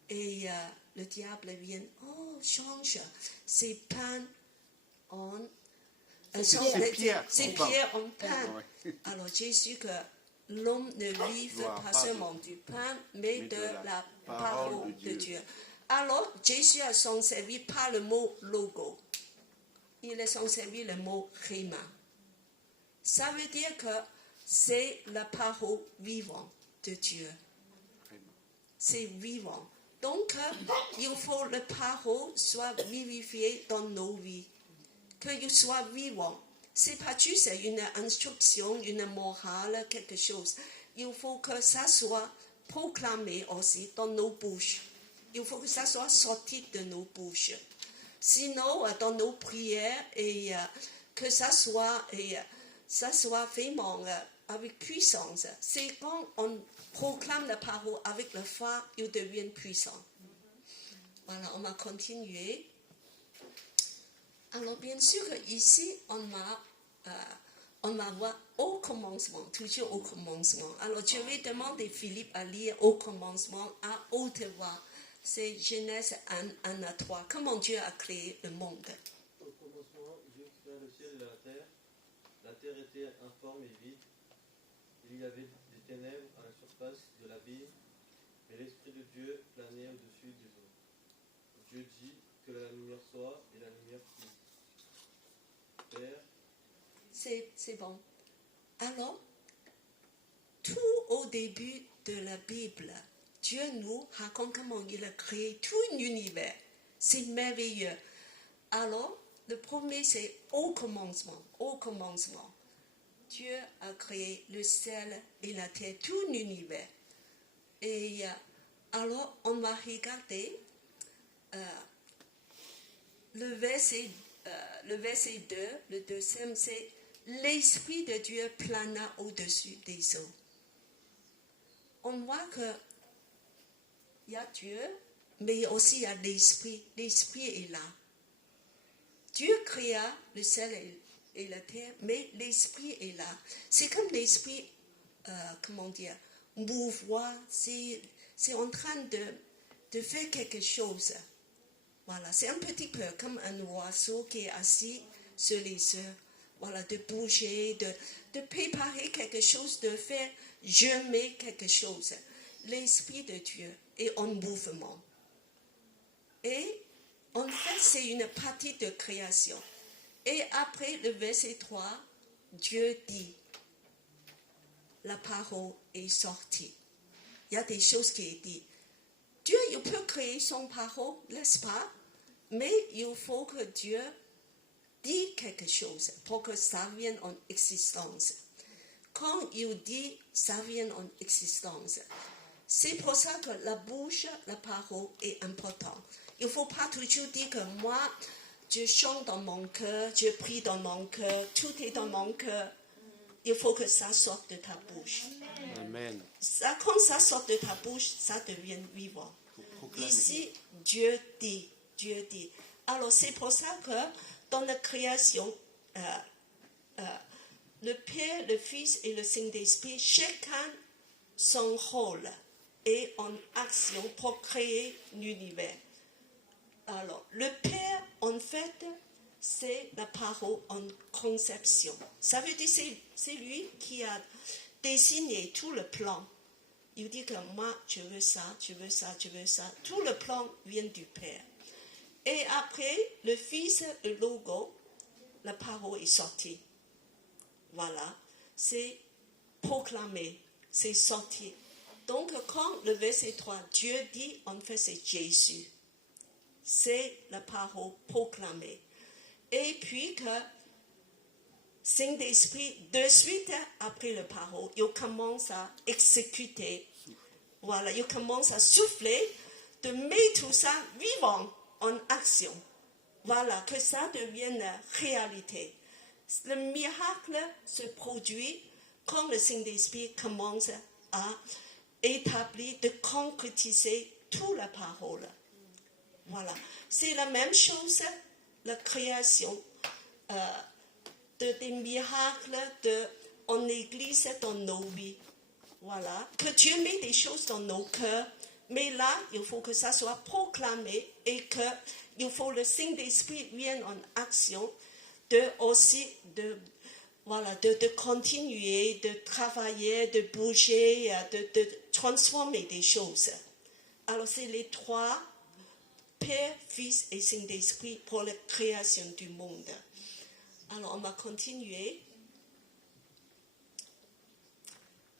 Et le diable vient, change, c'est pain en... c'est pierre en pain. Alors Jésus, que l'homme ne vive pas seulement du pain, mais de la parole de Dieu. Alors Jésus a s'en servi par le mot logo. Il a s'en servi le mot rhéma. Ça veut dire que c'est la parole vivante de Dieu. C'est vivant. Donc, il faut que la parole soit vivifiée dans nos vies. Qu'il soit vivant. Ce n'est pas juste une instruction, une morale, quelque chose. Il faut que ça soit proclamé aussi dans nos bouches. Il faut que ça soit sorti de nos bouches. Sinon, dans nos prières, et que ça soit vraiment avec puissance. C'est quand on proclame la parole avec la foi, il devient puissant. Voilà, on va continuer. Alors, bien sûr, ici, on va voir au commencement, toujours au commencement. Alors, je vais demander à Philippe à lire au commencement à haute voix. C'est Genèse 1 à 3. Comment Dieu a créé le monde? Au commencement, Dieu créa le ciel et la terre. La terre était informe et vide. Il y avait des ténèbres à la surface de l'abîme, et l'Esprit de Dieu planait au-dessus des eaux. Dieu dit que la lumière soit, et la lumière fut. Père. C'est bon. Alors, tout au début de la Bible, Dieu nous raconte comment il a créé tout l'univers. C'est merveilleux. Alors, le premier, c'est au commencement. Au commencement. Dieu a créé le ciel et la terre, tout l'univers. Et alors, on va regarder le verset 2. Le deuxième, c'est l'Esprit de Dieu plana au-dessus des eaux. On voit que il y a Dieu, mais aussi il y a l'Esprit. L'Esprit est là. Dieu créa le ciel et la terre, mais l'Esprit est là. C'est comme l'Esprit, mouvoir, c'est en train de faire quelque chose. Voilà, c'est un petit peu comme un oiseau qui est assis sur les œufs. Voilà, de bouger, de préparer quelque chose, de faire germer quelque chose. L'Esprit de Dieu est en mouvement. Et En fait, c'est une partie de création. Et après le verset 3, Dieu dit, la parole est sortie. Il y a des choses qui sont dites. Dieu, il peut créer son parole, n'est-ce pas? Mais il faut que Dieu dise quelque chose pour que ça vienne en existence. Quand il dit ça vient en existence, c'est pour ça que la bouche, la parole est importante. Il ne faut pas toujours dire que moi, je chante dans mon cœur, je prie dans mon cœur, tout est dans mon cœur. Il faut que ça sorte de ta bouche. Amen. Ça, quand ça sort de ta bouche, ça devient vivant. Ici, Dieu dit. Alors, c'est pour ça que dans la création, le Père, le Fils et le Saint-Esprit, chacun son rôle est en action pour créer l'univers. Alors, le Père, en fait, c'est la parole en conception. Ça veut dire que c'est lui qui a dessiné tout le plan. Il dit que moi, je veux ça, je veux ça, je veux ça. Tout le plan vient du Père. Et après, le Fils, le logo, la parole est sortie. Voilà, c'est proclamé, c'est sorti. Donc, quand le verset 3, Dieu dit, en fait, c'est Jésus. C'est la parole proclamée. Et puis que Saint-Esprit, de suite après la parole, il commence à exécuter. Voilà, il commence à souffler, de mettre tout ça vivant en action. Voilà, que ça devienne réalité. Le miracle se produit quand le Saint-Esprit commence à établir, de concrétiser toute la parole. Voilà, c'est la même chose, la création des miracles en Église dans nos vies. Voilà, que Dieu met des choses dans nos cœurs, mais là, il faut que ça soit proclamé et qu'il faut le Saint-Esprit vienne en action de continuer, de travailler, de bouger, de transformer des choses. Alors, c'est les trois, Père, Fils et Saint-Esprit pour la création du monde. Alors, on va continuer.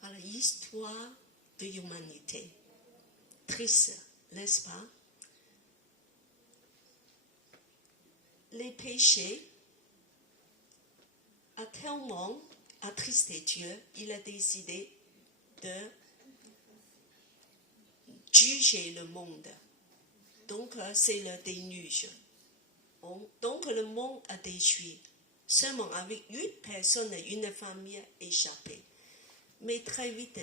Alors, l'histoire de l'humanité. Triste, n'est-ce pas? Les péchés a tellement attristé Dieu, il a décidé de juger le monde. Donc, c'est le déluge. Donc, le monde a détruit. Seulement avec 8 personnes, une famille échappée. Mais très vite,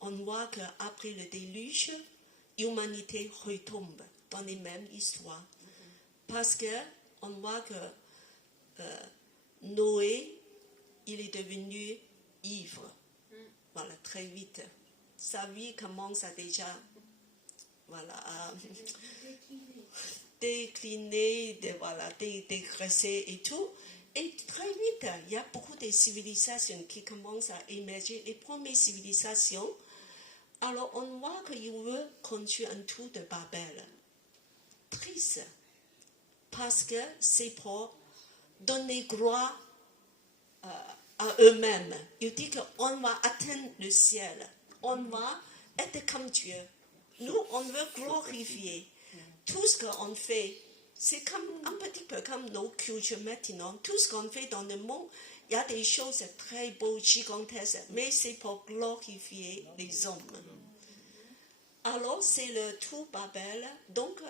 on voit qu'après le déluge, l'humanité retombe dans les mêmes histoires. Parce qu'on voit que Noé, il est devenu ivre. Voilà, très vite. Sa vie commence à déjà à décliner, dégraisser et tout. Et très vite, il y a beaucoup de civilisations qui commencent à émerger. Les premières civilisations, alors on voit qu'il veut construire un tour de Babel. Triste. Parce que c'est pour donner gloire à eux-mêmes. Il dit qu'on va atteindre le ciel. On va être comme Dieu. Nous, on veut glorifier. Tout ce qu'on fait, c'est comme un petit peu comme nos cultures maintenant. Tout ce qu'on fait dans le monde, il y a des choses très beaux, gigantesques, mais c'est pour glorifier les hommes. Alors, c'est le tout Babel. Donc,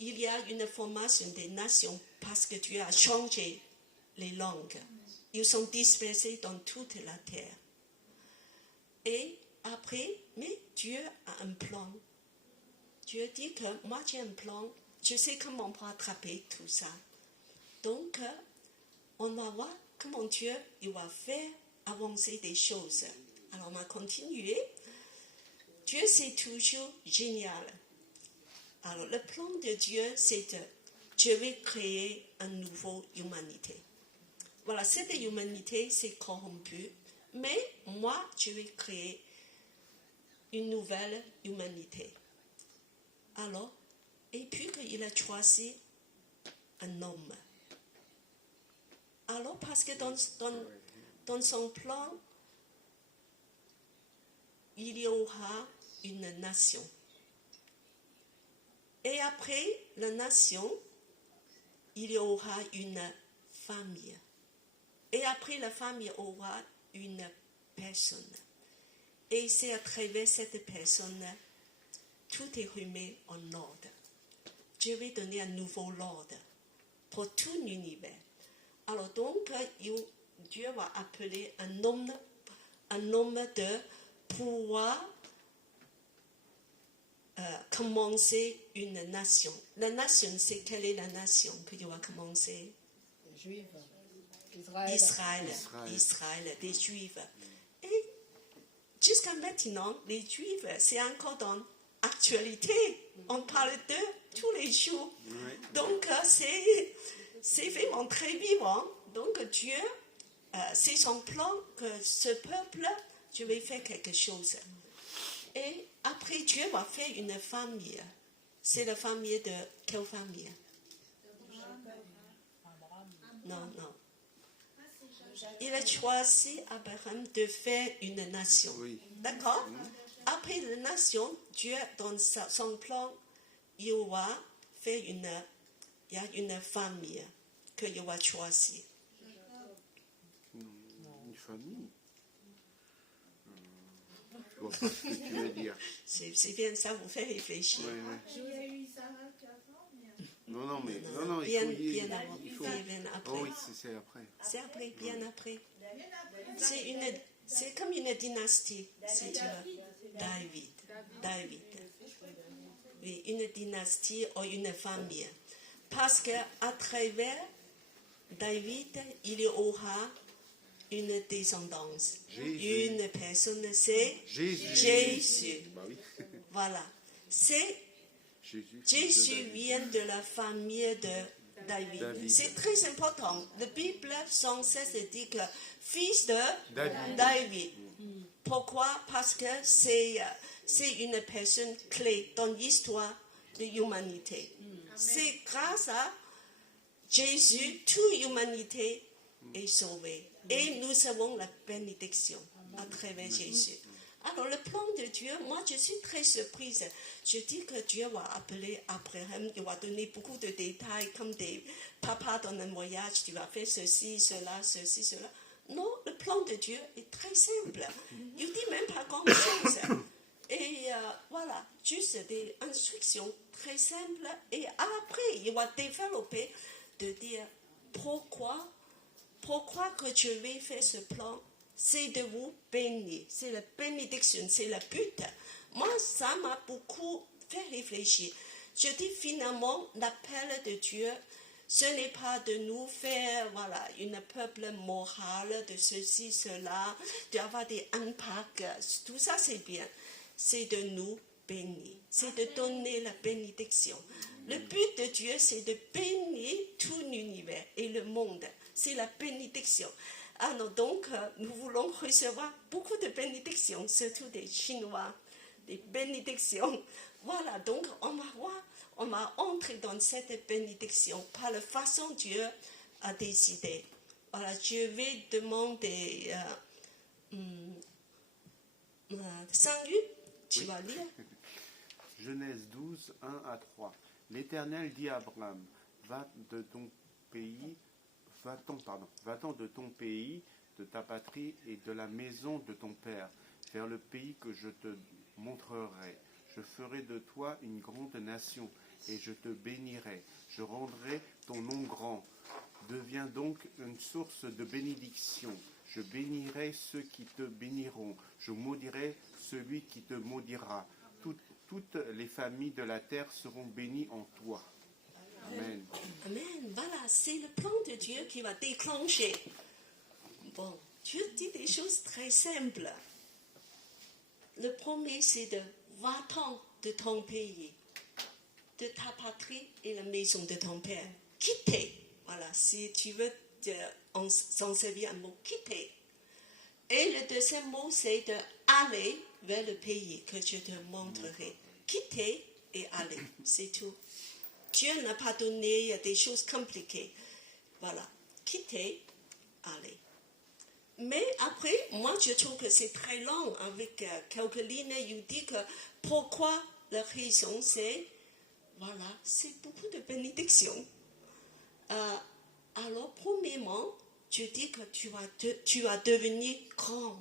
il y a une formation des nations parce que Dieu a changé les langues. Ils sont dispersés dans toute la terre. Et après, mais Dieu a un plan. Dieu dit que moi j'ai un plan, je sais comment on peut attraper tout ça. Donc, on va voir comment Dieu il va faire avancer des choses. Alors, on va continuer. Dieu, c'est toujours génial. Alors, le plan de Dieu, c'est que Dieu veut créer une nouvelle humanité. Voilà, cette humanité, c'est corrompu. Mais moi, je vais créer une nouvelle humanité. Alors, Et puis qu'il a choisi un homme. Alors, parce que dans son plan, il y aura une nation. Et après la nation, il y aura une famille. Et après la famille, il y aura une personne. Et c'est à travers cette personne, tout est remis en ordre. Dieu va donner un nouveau ordre pour tout l'univers. Alors donc, Dieu va appeler un homme de pouvoir commencer une nation. La nation, c'est quelle est la nation que Dieu va commencer? Juive. Israël, des Juifs. Et jusqu'à maintenant, les Juifs, c'est encore dans l'actualité. On parle d'eux tous les jours. Donc, c'est vraiment très vivant. Donc, Dieu, c'est son plan que ce peuple, Dieu va faire quelque chose. Et après, Dieu va faire une famille. C'est la famille de quelle famille? Non. Il a choisi Abraham de faire une nation. Oui. D'accord? Après la nation, Dieu, dans son plan, il va faire une famille qu'il va choisir. Une famille. Je vois pas ce que tu veux dire. C'est bien ça, vous fait réfléchir. Il y a eu Sarah avant, mais... Non, Bien avant. il faut. Bien après. Oh oui, c'est après. C'est après, bien après. C'est comme une dynastie, si tu veux. David. Oui, une dynastie ou une famille. Parce qu'à travers David, il y aura une descendance. Jésus. Une personne, c'est Jésus. Bah oui. Voilà. Jésus vient de la famille de David. C'est très important. La Bible sans cesse dit que fils de David. Pourquoi? Parce que c'est une personne clé dans l'histoire de l'humanité. C'est grâce à Jésus, toute l'humanité est sauvée. Et nous avons la bénédiction à travers Jésus. Alors, le plan de Dieu, moi, je suis très surprise. Je dis que Dieu va appeler Abraham, il va donner beaucoup de détails, comme des papas dans un voyage, tu vas faire ceci, cela. Non, le plan de Dieu est très simple. Il ne dit même pas grand-chose. Et voilà, juste des instructions très simples. Et après, il va développer de dire pourquoi que je vais faire ce plan. C'est de vous bénir. C'est la bénédiction, c'est le but. Moi, ça m'a beaucoup fait réfléchir. Je dis finalement, l'appel de Dieu, ce n'est pas de nous faire, un peuple moral, de ceci, cela, d'avoir des impacts. Tout ça, c'est bien. C'est de nous bénir. C'est de donner la bénédiction. Le but de Dieu, c'est de bénir tout l'univers et le monde. C'est la bénédiction. Alors donc, nous voulons recevoir beaucoup de bénédictions, surtout des Chinois, des bénédictions. Voilà, donc on va entrer dans cette bénédiction par la façon dont Dieu a décidé. Voilà, je vais demander Saint-Luc, tu vas lire. Genèse 12, 1 à 3. L'Éternel dit à Abraham, va-t'en de ton pays, de ta patrie et de la maison de ton père, vers le pays que je te montrerai. Je ferai de toi une grande nation et je te bénirai. Je rendrai ton nom grand. Deviens donc une source de bénédiction. Je bénirai ceux qui te béniront. Je maudirai celui qui te maudira. Toutes les familles de la terre seront bénies en toi. Amen. Amen. Voilà, c'est le plan de Dieu qui va déclencher. Bon, Dieu dit des choses très simples. Le premier, c'est de va-t'en de ton pays, de ta patrie et la maison de ton père. Quitter. Voilà, si tu veux s'en servir un mot, quitter. Et le deuxième mot, c'est de aller vers le pays que je te montrerai. Quitter et allez, c'est tout. Dieu n'a pas donné des choses compliquées. Voilà, quittez, allez. Mais après, moi je trouve que c'est très long avec quelques lignes. Il dit que pourquoi la raison c'est, voilà, c'est beaucoup de bénédictions. Alors, premièrement, je dis que tu vas devenir grand.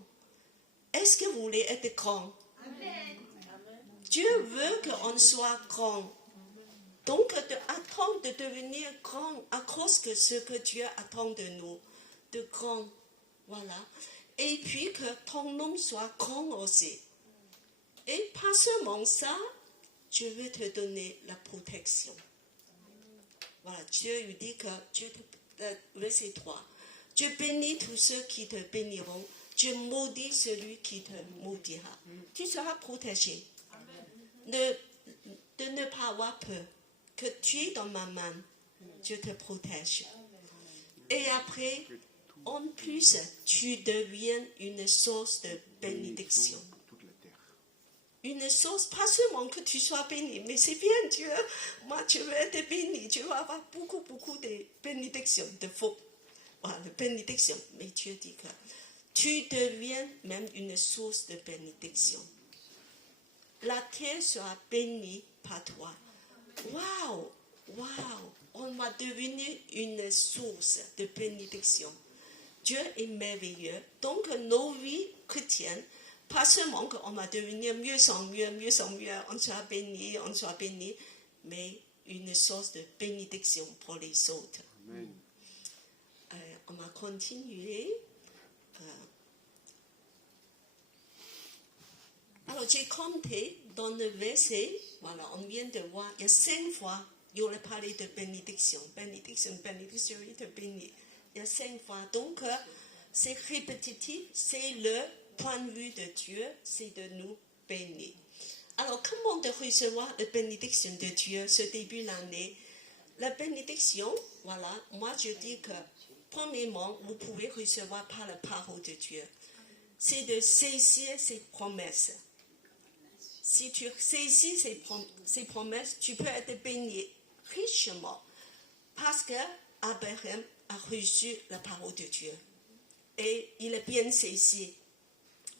Est-ce que vous voulez être grand? Amen. Dieu veut qu'on soit grand. Donc, attendre de devenir grand à cause de ce que Dieu attend de nous, de grand. Voilà. Et puis que ton nom soit grand aussi. Et pas seulement ça, je veux te donner la protection. Voilà, Dieu lui dit que, verset 3, Dieu bénit tous ceux qui te béniront, Dieu maudit celui qui te maudira. Tu seras protégé. De ne pas avoir peur, que tu es dans ma main, Dieu te protège. Et après, en plus, tu deviens une source de bénédiction. Une source, pas seulement que tu sois béni, mais c'est bien Dieu. Moi, je veux être béni. Tu vas avoir beaucoup de bénédictions, de faux. Voilà, de bénédictions. Mais Dieu dit que tu deviens même une source de bénédiction. La terre sera bénie par toi. Waouh, waouh, on va devenir une source de bénédiction. Dieu est merveilleux. Donc, nos vies chrétiennes, pas seulement qu'on va devenir mieux en mieux, on sera béni, mais une source de bénédiction pour les autres. Amen. On va continuer. Alors, j'ai compté dans le verset, voilà, on vient de voir, il y a 5 fois, il a parlé de bénédiction, il te bénit. Il y a 5 fois. Donc, c'est répétitif, c'est le point de vue de Dieu, c'est de nous bénir. Alors, comment de recevoir la bénédiction de Dieu ce début d'année? La bénédiction, voilà, moi je dis que, premièrement, vous pouvez recevoir par la parole de Dieu. C'est de saisir ses promesses. Si tu saisis ses promesses, tu peux être béni richement. Parce que Abraham a reçu la parole de Dieu. Et il est bien saisi.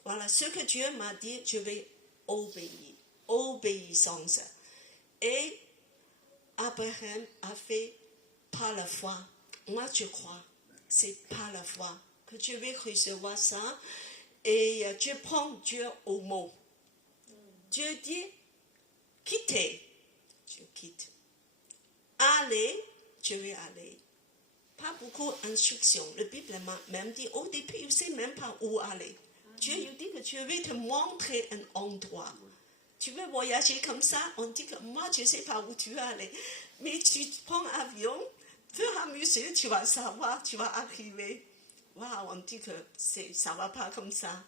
Voilà, ce que Dieu m'a dit, je vais obéir. Obéissance. Et Abraham a fait par la foi. Moi, je crois, c'est par la foi que je vais recevoir ça. Et je prends Dieu au mot. Dieu dit, quittez. Je quitte. Allez, je vais aller. Pas beaucoup d'instructions. La Bible m'a même dit, au début, il ne sait même pas où aller. Dieu il dit que je vais te montrer un endroit. Tu veux voyager comme ça? On dit que moi, je ne sais pas où tu veux aller. Mais tu prends l'avion, fur et à mesure, tu vas savoir, tu vas arriver. Waouh, on dit que ça ne va pas comme ça.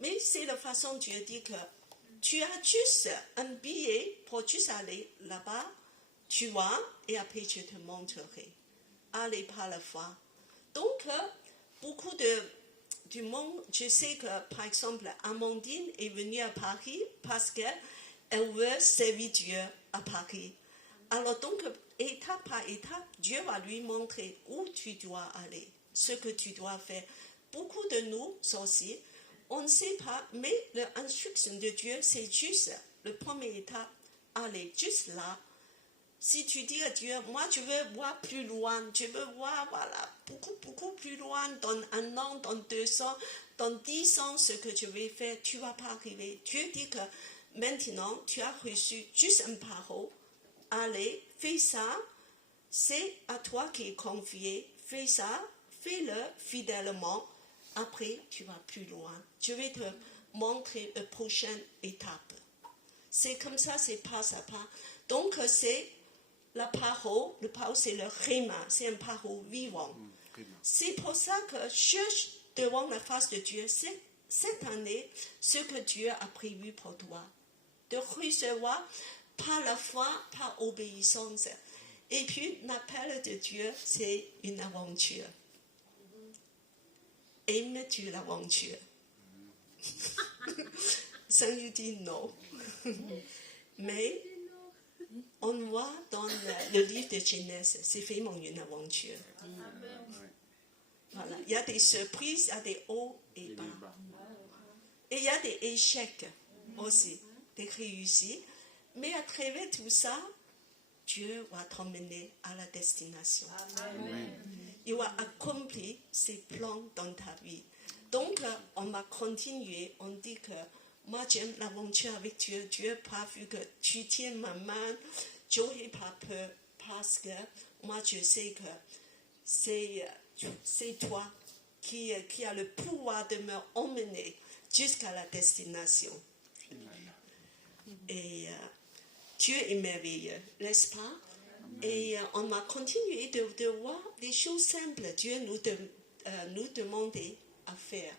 Mais c'est la façon dont Dieu dit que tu as juste un billet pour juste aller là-bas, tu vas, et après je te montrerai. Allez par la foi. Donc, beaucoup du monde, je sais que, par exemple, Amandine est venue à Paris parce qu'elle veut servir Dieu à Paris. Alors donc, étape par étape, Dieu va lui montrer où tu dois aller, ce que tu dois faire. Beaucoup de nous aussi, on ne sait pas, mais l'instruction de Dieu, c'est juste le premier étape. Allez, juste là. Si tu dis à Dieu, moi je veux voir plus loin, je veux voir, voilà, beaucoup plus loin, dans 1 an, dans 2 ans, dans 10 ans, ce que je vais faire, tu ne vas pas arriver. Dieu dit que maintenant, tu as reçu juste une parole. Allez, fais ça, c'est à toi qui est confié. Fais ça, fais-le fidèlement. Après, tu vas plus loin. Je vais te montrer la prochaine étape. C'est comme ça, c'est pas à pas. Donc, c'est la parole c'est le rhéma, c'est une parole vivante. C'est pour ça que je cherche devant la face de Dieu, cette année, ce que Dieu a prévu pour toi. De recevoir par la foi, par obéissance. Et puis, l'appel de Dieu, c'est une aventure. Aimes-tu l'aventure? Seigneur dit non. Mais On voit dans le livre de Genèse, c'est vraiment une aventure. Voilà. Il y a des surprises, il y a des hauts et bas. Et il y a des échecs aussi, des réussites. Mais à travers tout ça, Dieu va t'emmener à la destination. Il va accomplir ses plans dans ta vie. Donc, on va continuer, on dit que moi j'aime l'aventure avec Dieu. Dieu n'a pas vu que tu tiens ma main, je n'ai pas peur parce que moi je sais que c'est toi qui a le pouvoir de me emmener jusqu'à la destination. Et Dieu est merveilleux, n'est-ce pas? Et on va continuer de voir des choses simples. Dieu nous demandait à faire.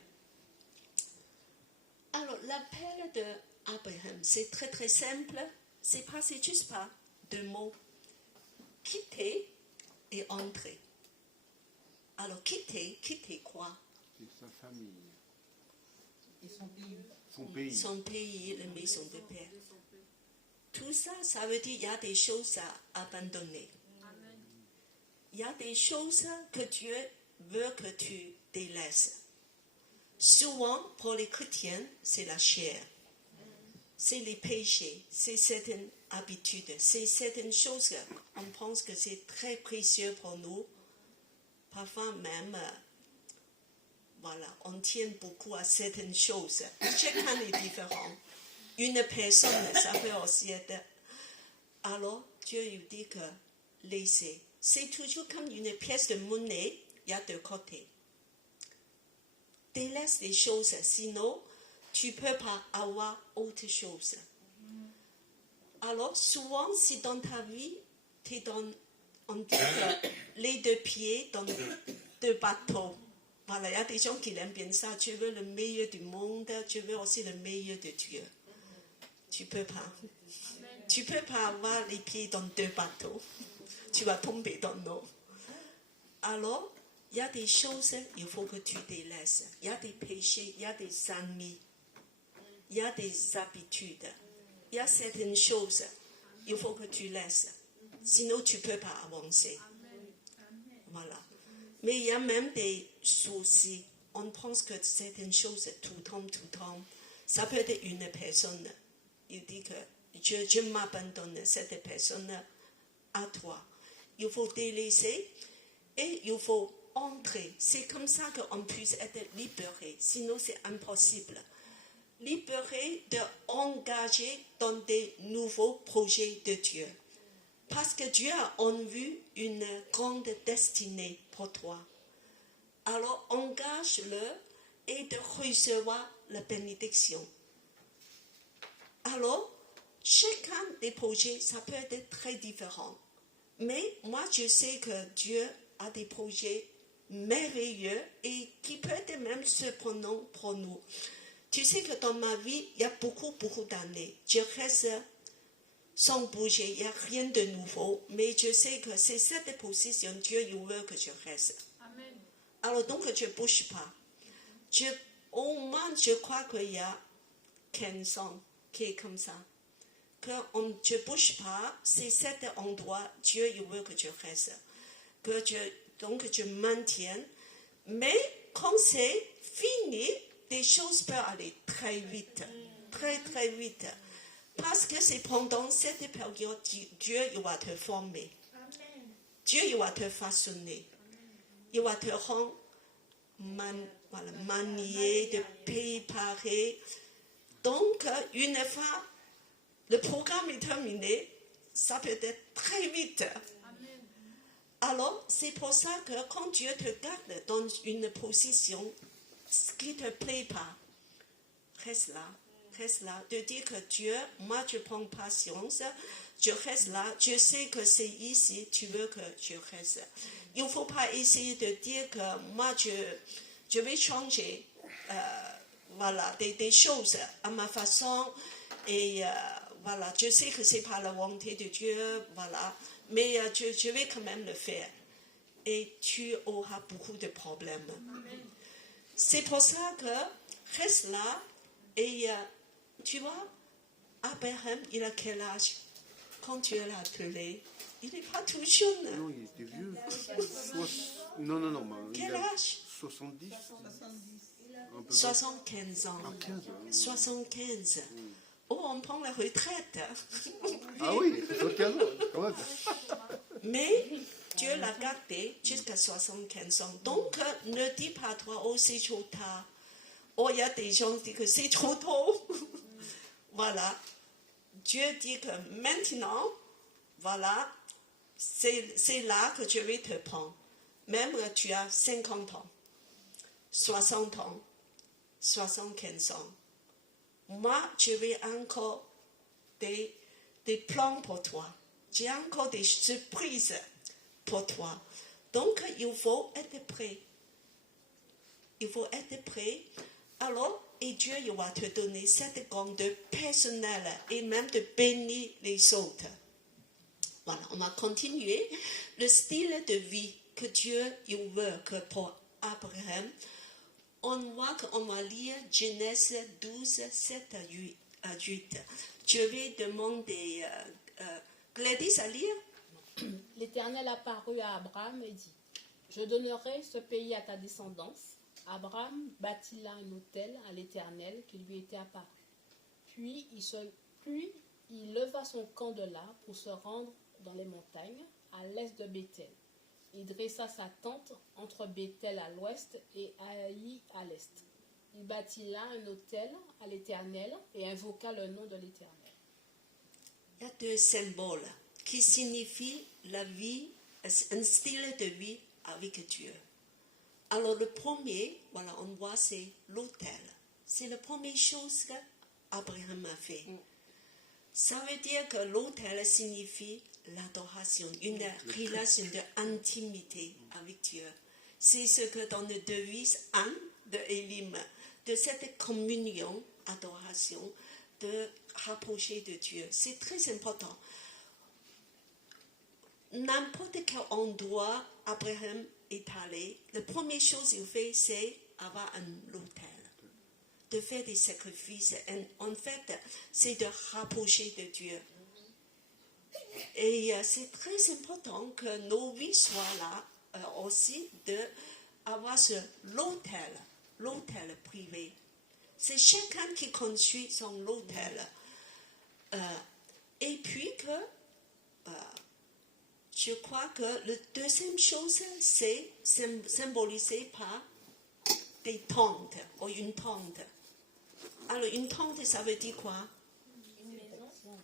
Alors, l'appel d'Abraham, c'est très très simple. C'est passé juste par 2 mots. Quitter et entrer. Alors, quitter quoi? C'est sa famille. Et son pays. Son pays. Son pays, la maison de père. Tout ça, ça veut dire qu'il y a des choses à abandonner. Il y a des choses que Dieu veut que tu délaisses. Souvent, pour les chrétiens, c'est la chair. C'est les péchés, c'est certaines habitudes, c'est certaines choses qu'on pense que c'est très précieux pour nous. Parfois même, on tient beaucoup à certaines choses. Chacun est différent. Une personne, ça peut aussi être. Alors, Dieu il dit que laisser. C'est toujours comme une pièce de monnaie, il y a 2 côtés. Délaisse des choses, sinon tu ne peux pas avoir autre chose. Alors, souvent, si dans ta vie, tu es on dit que les 2 pieds dans 2 bateaux. Voilà, il y a des gens qui aiment bien ça. Tu veux le meilleur du monde, tu veux aussi le meilleur de Dieu. Tu ne peux pas. Tu ne peux pas avoir les pieds dans 2 bateaux. Tu vas tomber dans l'eau. Alors, il y a des choses, il faut que tu délaisses. Il y a des péchés, il y a des ennemis, il y a des habitudes. Il y a certaines choses, il faut que tu laisses. Sinon, tu ne peux pas avancer. Voilà. Mais il y a même des soucis. On pense que certaines choses, tout le temps. Ça peut être une personne. Il dit que je m'abandonne cette personne à toi. Il faut délaisser et il faut entrer. C'est comme ça qu'on puisse être libéré. Sinon, c'est impossible. Libéré d'engager dans des nouveaux projets de Dieu. Parce que Dieu a en vue une grande destinée pour toi. Alors, engage-le et de recevoir la bénédiction. Alors, chacun des projets, ça peut être très différent. Mais moi, je sais que Dieu a des projets merveilleux et qui peut être même surprenants pour nous. Tu sais que dans ma vie, il y a beaucoup d'années. Je reste sans bouger, il n'y a rien de nouveau. Mais je sais que c'est cette position, Dieu il veut que je reste. Amen. Alors donc, je ne bouge pas. Au moins, je crois qu'il y a 15 ans qui est comme ça. Que je ne bouge pas, c'est cet endroit, Dieu il veut que je reste. Donc je maintiens. Mais quand c'est fini, des choses peuvent aller très vite. Très très vite. Parce que c'est pendant cette période, Dieu il va te former. Dieu il va te façonner. Il va te rendre manier, de préparer. Donc, une fois le programme est terminé, ça peut être très vite. Amen. Alors, c'est pour ça que quand Dieu te garde dans une position qui ne te plaît pas, reste là, de dire que Dieu, moi je prends patience, je reste là, je sais que c'est ici, tu veux que je reste. Il ne faut pas essayer de dire que moi je vais changer des choses à ma façon et je sais que ce n'est pas la volonté de Dieu, mais je vais quand même le faire. Et tu auras beaucoup de problèmes. Amen. C'est pour ça que reste là et tu vois, Abraham, il a quel âge quand Dieu l'a appelé, il n'est pas tout jeune. Non, il était vieux. Non, il Quel a âge? 70. Un peu 75 ans. Ah, 15 ans. 75. Oh, on prend la retraite. Ah oui, 75 ans, quand même. Mais Dieu l'a gardé jusqu'à 75 ans. Donc, ne dis pas toi, oh, c'est trop tard. Oh, il y a des gens qui disent que c'est trop tôt. Voilà. Dieu dit que maintenant, voilà, c'est là que je vais te prendre. Même que tu as 50 ans, 60 ans, 75 ans. Moi, je vais encore des plans pour toi. J'ai encore des surprises pour toi. Donc, il faut être prêt. Il faut être prêt. Alors, et Dieu il va te donner cette grande personnelle et même de bénir les autres. Voilà, on va continuer. Le style de vie que Dieu il veut que pour Abraham, on voit qu'on va lire Genèse 12, 7 à 8. Je vais demander Gladys à lire. L'Éternel apparut à Abraham et dit, « Je donnerai ce pays à ta descendance. » Abraham bâtit là un autel à l'Éternel qui lui était apparu. Puis il leva son camp de là pour se rendre dans les montagnes, à l'est de Béthel. Il dressa sa tente entre Béthel à l'ouest et Haï à l'est. Il bâtit là un autel à l'Éternel et invoqua le nom de l'Éternel. Il y a deux symboles qui signifient la vie, un style de vie avec Dieu. Alors le premier, voilà, on voit, c'est l'autel. C'est la première chose qu'Abraham a fait. Ça veut dire que l'autel signifie l'adoration, une relation d'intimité avec Dieu. C'est ce que dans le devise 1 de Élim, de cette communion, adoration, de rapprocher de Dieu. C'est très important. N'importe quel endroit Abraham est allé, la première chose qu'il fait, c'est avoir un autel, de faire des sacrifices. Et en fait, c'est de rapprocher de Dieu. Et c'est très important que nos vies soient là aussi, d'avoir l'autel privé. C'est chacun qui construit son autel. Et puis que... je crois que la deuxième chose, c'est symbolisé par des tentes, ou une tente. Alors, une tente, ça veut dire quoi? Une maison.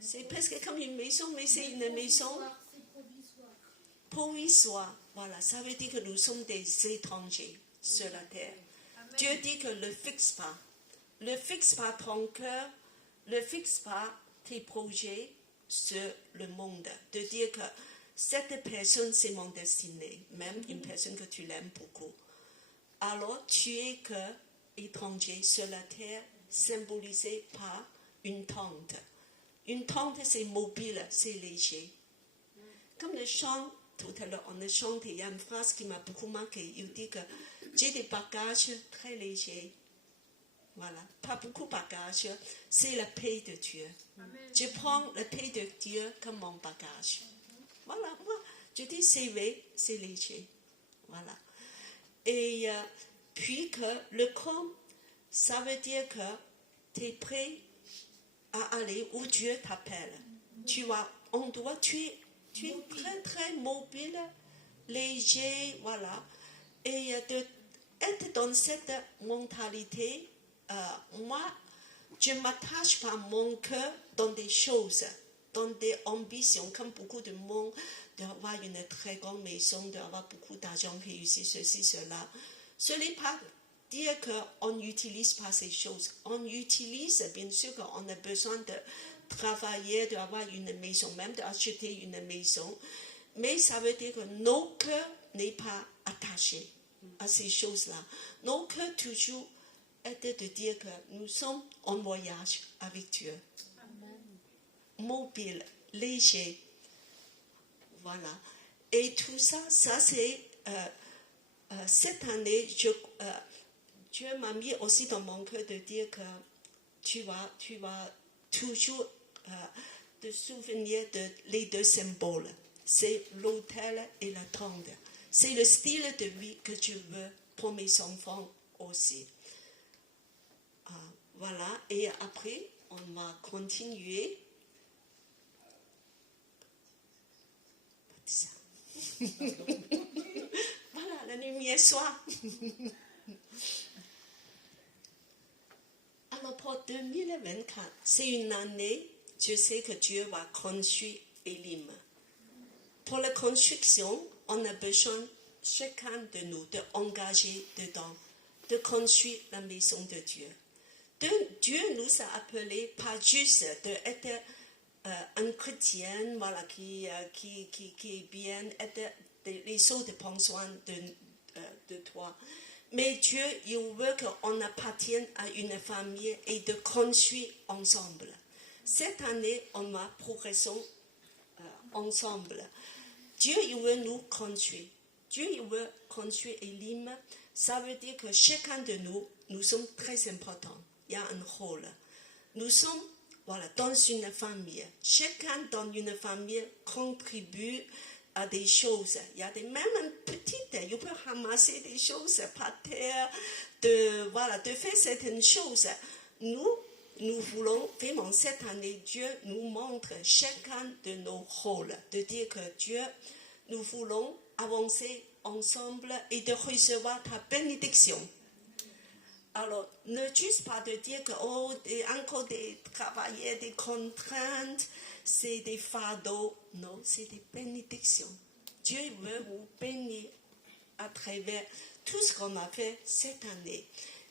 C'est presque comme une maison, mais c'est une maison provisoire. Voilà, ça veut dire que nous sommes des étrangers sur la terre. Amen. Dieu dit que ne fixe pas. Ne fixe pas ton cœur, ne fixe pas tes projets sur le monde, de dire que cette personne c'est mon destinée, même une personne que tu l'aimes beaucoup. Alors tu es que étranger sur la terre, symbolisé par une tente. Une tente c'est mobile, c'est léger. Comme le chant, tout à l'heure on a chanté, il y a une phrase qui m'a beaucoup marqué, il dit que j'ai des bagages très légers. Voilà, pas beaucoup de bagages, c'est la paix de Dieu. Amen. Je prends la paix de Dieu comme mon bagage. Voilà, moi, je dis c'est vrai, c'est léger. Voilà. Et puis que le corps, ça veut dire que tu es prêt à aller où Dieu t'appelle. Tu es très très mobile, léger, voilà. Et d'être dans cette mentalité, moi, je ne m'attache pas mon cœur dans des choses, dans des ambitions, comme beaucoup de monde, d'avoir une très grande maison, d'avoir beaucoup d'argent, réussir ceci, cela. Ce n'est pas dire qu'on n'utilise pas ces choses. On utilise, bien sûr qu'on a besoin de travailler, d'avoir une maison, même d'acheter une maison. Mais ça veut dire que nos cœurs n'est pas attachés à ces choses-là. Nos cœurs toujours est de dire que nous sommes en voyage avec Dieu. Amen. Mobile, léger. Voilà. Et tout ça, c'est cette année, Dieu m'a mis aussi dans mon cœur de dire que tu vas toujours de souvenir de les deux symboles. C'est l'autel et la tente. C'est le style de vie que je veux pour mes enfants aussi. Voilà, et après, on va continuer. Voilà, la lumière soir. Alors pour 2024, c'est une année, je sais que Dieu va construire Elim. Pour la construction, on a besoin, chacun de nous, d'engager dedans, de construire la maison de Dieu. Dieu nous a appelés pas juste d'être un chrétien, voilà, qui est bien, être les autres prennent soin de toi. Mais Dieu, il veut qu'on appartienne à une famille et de construire ensemble. Cette année, on va progresser ensemble. Dieu, il veut nous construire. Dieu, il veut construire Elim. Ça veut dire que chacun de nous, nous sommes très importants. Il y a un rôle. Nous sommes, voilà, dans une famille. Chacun dans une famille contribue à des choses. Il y a même petites, il peut ramasser des choses par terre, de faire certaines choses. Nous voulons vraiment cette année, Dieu nous montre chacun de nos rôles, de dire que Dieu, nous voulons avancer ensemble et de recevoir ta bénédiction. Alors, ne juste pas de dire que, encore des travailleurs, des contraintes, c'est des fardeaux. Non, c'est des bénédictions. Dieu veut vous bénir à travers tout ce qu'on a fait cette année.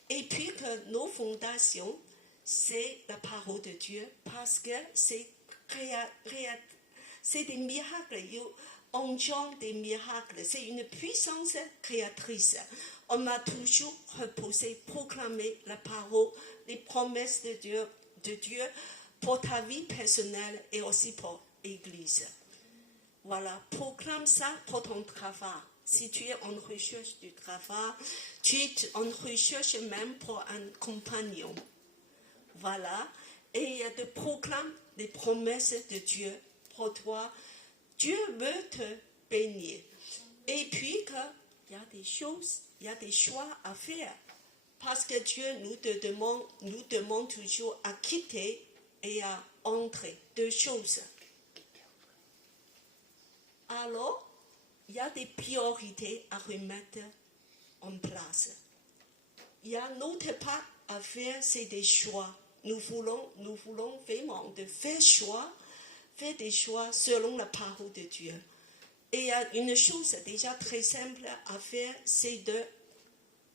Et puis que nos fondations, c'est la parole de Dieu, parce que c'est des miracles. On engendre des miracles. C'est une puissance créatrice. On a toujours reposé, proclamé la parole, les promesses de Dieu pour ta vie personnelle et aussi pour l'Église. Voilà, proclame ça pour ton travail. Si tu es en recherche du travail, tu es en recherche même pour un compagnon. Voilà, et de proclamer les promesses de Dieu pour toi. Dieu veut te bénir. Et puis qu'il y a des choses, il y a des choix à faire. Parce que Dieu nous demande toujours à quitter et à entrer. Deux choses. Alors, il y a des priorités à remettre en place. Il y a notre part à faire, c'est des choix. Nous voulons vraiment de faire des choix selon la parole de Dieu. Et il y a une chose déjà très simple à faire, c'est de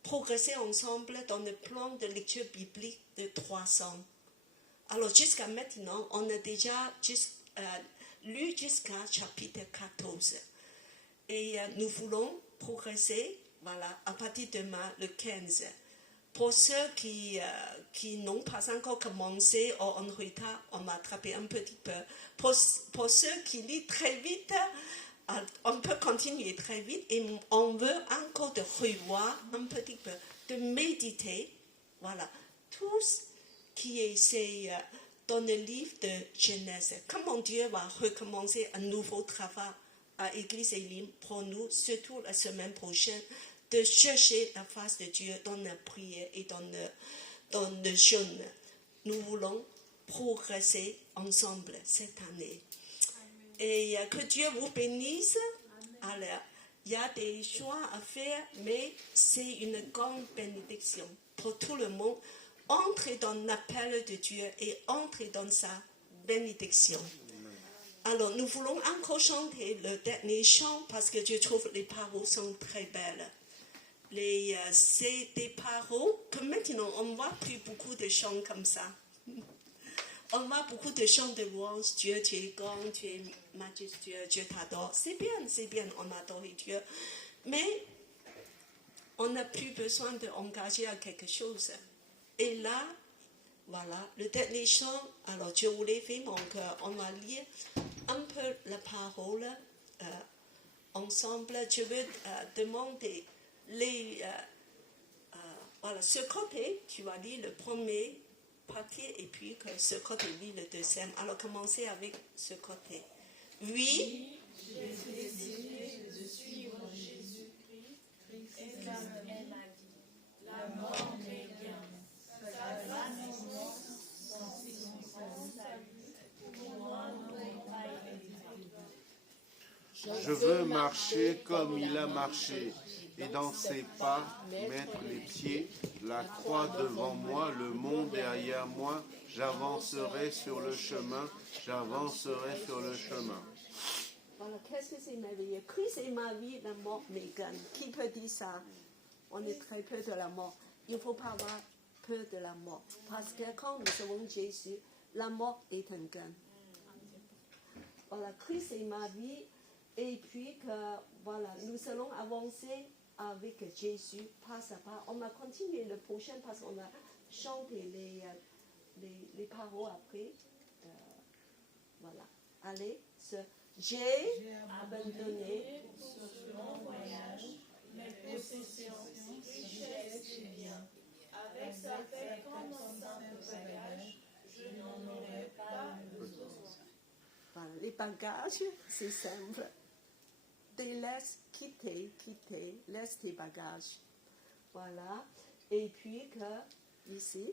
progresser ensemble dans le plan de lecture biblique de 300. Alors jusqu'à maintenant, on a déjà lu jusqu'à chapitre 14. Et nous voulons progresser, voilà, à partir de le 15. Pour ceux qui n'ont pas encore commencé ou en retard, on va attraper un petit peu. Pour ceux qui lisent très vite, on peut continuer très vite et on veut encore de revoir un petit peu, de méditer, voilà, tout ce qui est dans le livre de Genèse. Comment Dieu va recommencer un nouveau travail à l'Église Elim pour nous, surtout la semaine prochaine, de chercher la face de Dieu dans la prière et dans le jeûne. Nous voulons progresser ensemble cette année. Et que Dieu vous bénisse. Alors, il y a des choix à faire, mais c'est une grande bénédiction pour tout le monde. Entrez dans l'appel de Dieu et entrez dans sa bénédiction. Alors, nous voulons encore chanter le dernier chant parce que je trouve les paroles sont très belles. C'est des paroles que maintenant on ne voit plus beaucoup de chants comme ça. On voit beaucoup de chants de louange. Dieu, tu es grand, tu es majestueux, Dieu t'adore. C'est bien, on adore Dieu. Mais on n'a plus besoin d'engager à quelque chose. Et là, voilà, le dernier chant, alors je voulais vraiment qu'on va lire un peu la parole ensemble. Je veux demander voilà, ce côté, tu vas lire le premier partir et puis que ce côté lit le deuxième. Alors commencez avec ce côté. Oui, j'ai décidé de suivre Jésus-Christ et ma vie. La mort m'est gain. Sa grâce son salut, pour moi n'ont pas été. Je veux marcher comme il a marché, et dans ses pas mettre les pieds, la croix devant moi, le monde derrière moi, j'avancerai sur le chemin, j'avancerai sur le chemin. Voilà, qu'est-ce que c'est merveilleux. Christ est ma vie, la mort m'est gain. Qui peut dire ça? On est très peu de la mort. Il ne faut pas avoir peur de la mort. Parce que quand nous avons Jésus, la mort est un gain. Voilà, Christ est ma vie. Et puis que, voilà, nous allons avancer avec Jésus pas à pas. On va continuer le prochain parce qu'on a chanté les paroles après. Voilà. Allez, j'ai abandonné Ce long voyage, mes possessions, richesses et biens. Avec sa paix comme un simple bagage, je n'en aurais pas besoin. Voilà, les bagages, c'est simple. Laisse quitter, laisse tes bagages. Voilà. Et puis que, ici,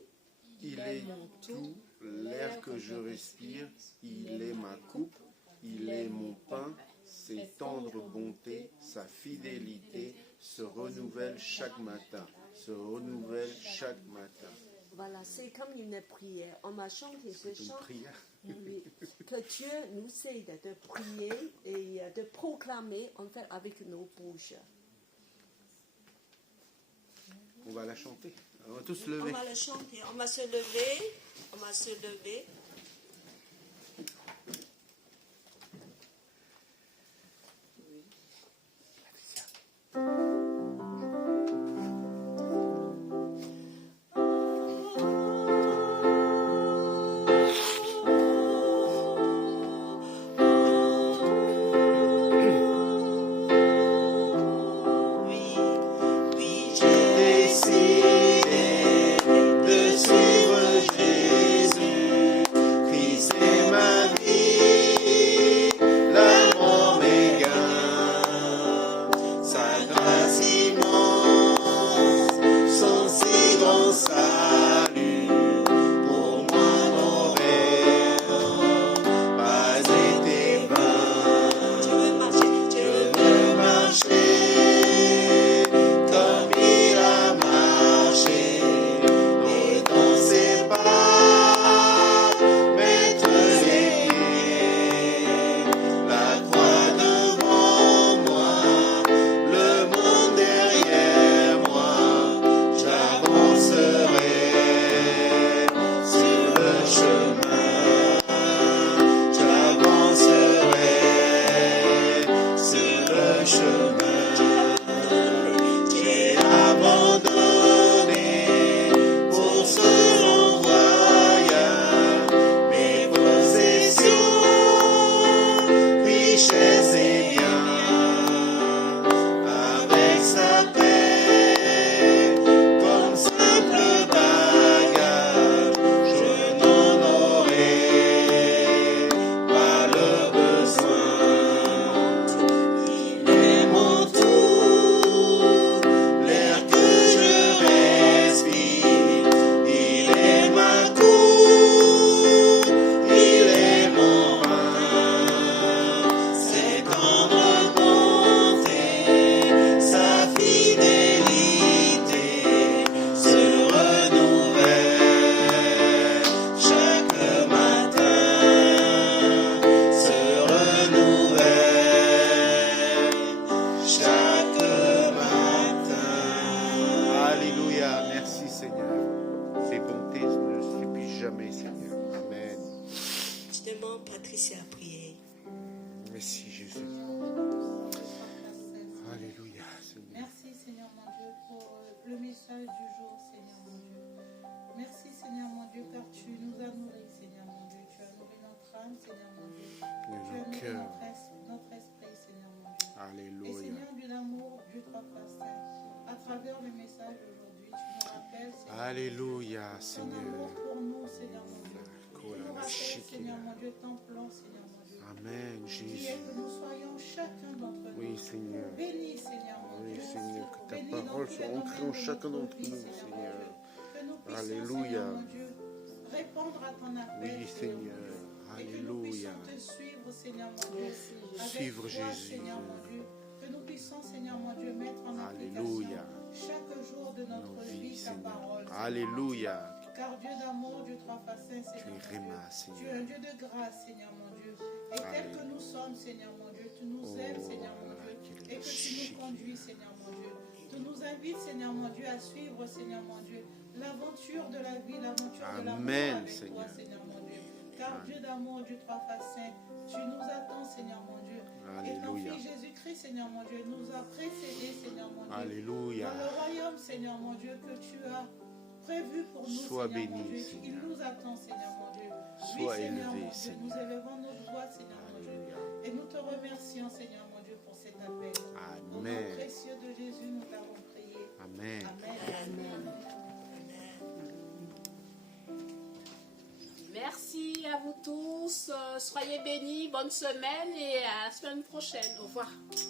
Il est mon tout, l'air que je respire, il est ma coupe, il est mon pain, ses tendres bontés, sa fidélité se renouvelle chaque matin, se renouvelle chaque matin. voilà, c'est comme une prière. On m'a chanté ce C'est une chant. prière. Oui, que Dieu nous aide de prier et de proclamer en fait avec nos bouches. On va la chanter. On va tous se On lever. va le chanter, on va se lever, on va se lever. Patricia a prié. Merci Jésus. Alléluia Seigneur. Merci Seigneur mon Dieu pour le message du jour Seigneur mon Dieu. Merci Seigneur mon Dieu car tu nous as nourris Seigneur mon Dieu. Tu as nourri notre âme Seigneur mon Dieu. Tu as nourri notre esprit Seigneur mon Dieu. Alléluia. Et Seigneur Dieu d'amour, Dieu trois fois saint, à travers le message aujourd'hui, tu nous rappelle, Seigneur. Alléluia, Ton Seigneur. amour pour nous, Seigneur mon Dieu. Tu nous rappelles, Seigneur mon Dieu, ton plan, Seigneur mon Dieu. Amen, Qui Jésus. est que nous soyons chacun d'entre nous. Oui, Seigneur. Bénis, Seigneur mon Oui, Dieu. Seigneur, que ta Bénis dans parole tous soit les ancrée en domaines de chacun notre d'entre vie, nous, Seigneur mon Seigneur. Dieu. Que nous puissions, Alléluia. Seigneur mon Dieu, répondre à ton appel, Oui, Seigneur mon Seigneur. Dieu. Et que nous Alléluia. puissions te suivre, Seigneur mon Dieu. Avec Suivre foi, Jésus. Seigneur mon Dieu. Que nous puissions, Seigneur mon Dieu, mettre en Alléluia. application chaque jour de notre Nos vie vies, ta Seigneur. parole. Alléluia. Car Dieu d'amour, Dieu trois façons, Tu Seigneur es mon Dieu. Réma, Tu es Seigneur. un Dieu de grâce, Seigneur mon Dieu. Et tel que nous sommes, Seigneur mon Dieu, tu nous aimes, Seigneur mon Dieu. Et que tu nous conduis, Seigneur mon Dieu. Tu nous invites, Seigneur mon Dieu, à suivre, Seigneur mon Dieu, l'aventure de la vie, l'aventure de l'amour Amen, avec Seigneur. toi, Seigneur mon Dieu. Car Dieu d'amour, Dieu trois façons, tu nous attends, Seigneur mon Dieu. Et ton Alléluia. Fils Jésus-Christ, Seigneur mon Dieu, nous a précédés, Seigneur mon Dieu. Alléluia. Dans le royaume, Seigneur mon Dieu, que tu as prévu pour nous, Sois Seigneur béni, mon Dieu. Seigneur. Il nous attend, Seigneur mon Dieu. Sois Oui, Seigneur élevé, mon Dieu, Seigneur. nous élevons nos voix, Seigneur mon Dieu. Alléluia. Et nous te remercions, Seigneur mon Dieu, pour cet appel. Au nom Amen. précieux de Jésus, nous t'avons prié. Amen. Amen. Merci à vous tous. Soyez bénis. Bonne semaine et à la semaine prochaine. Au revoir.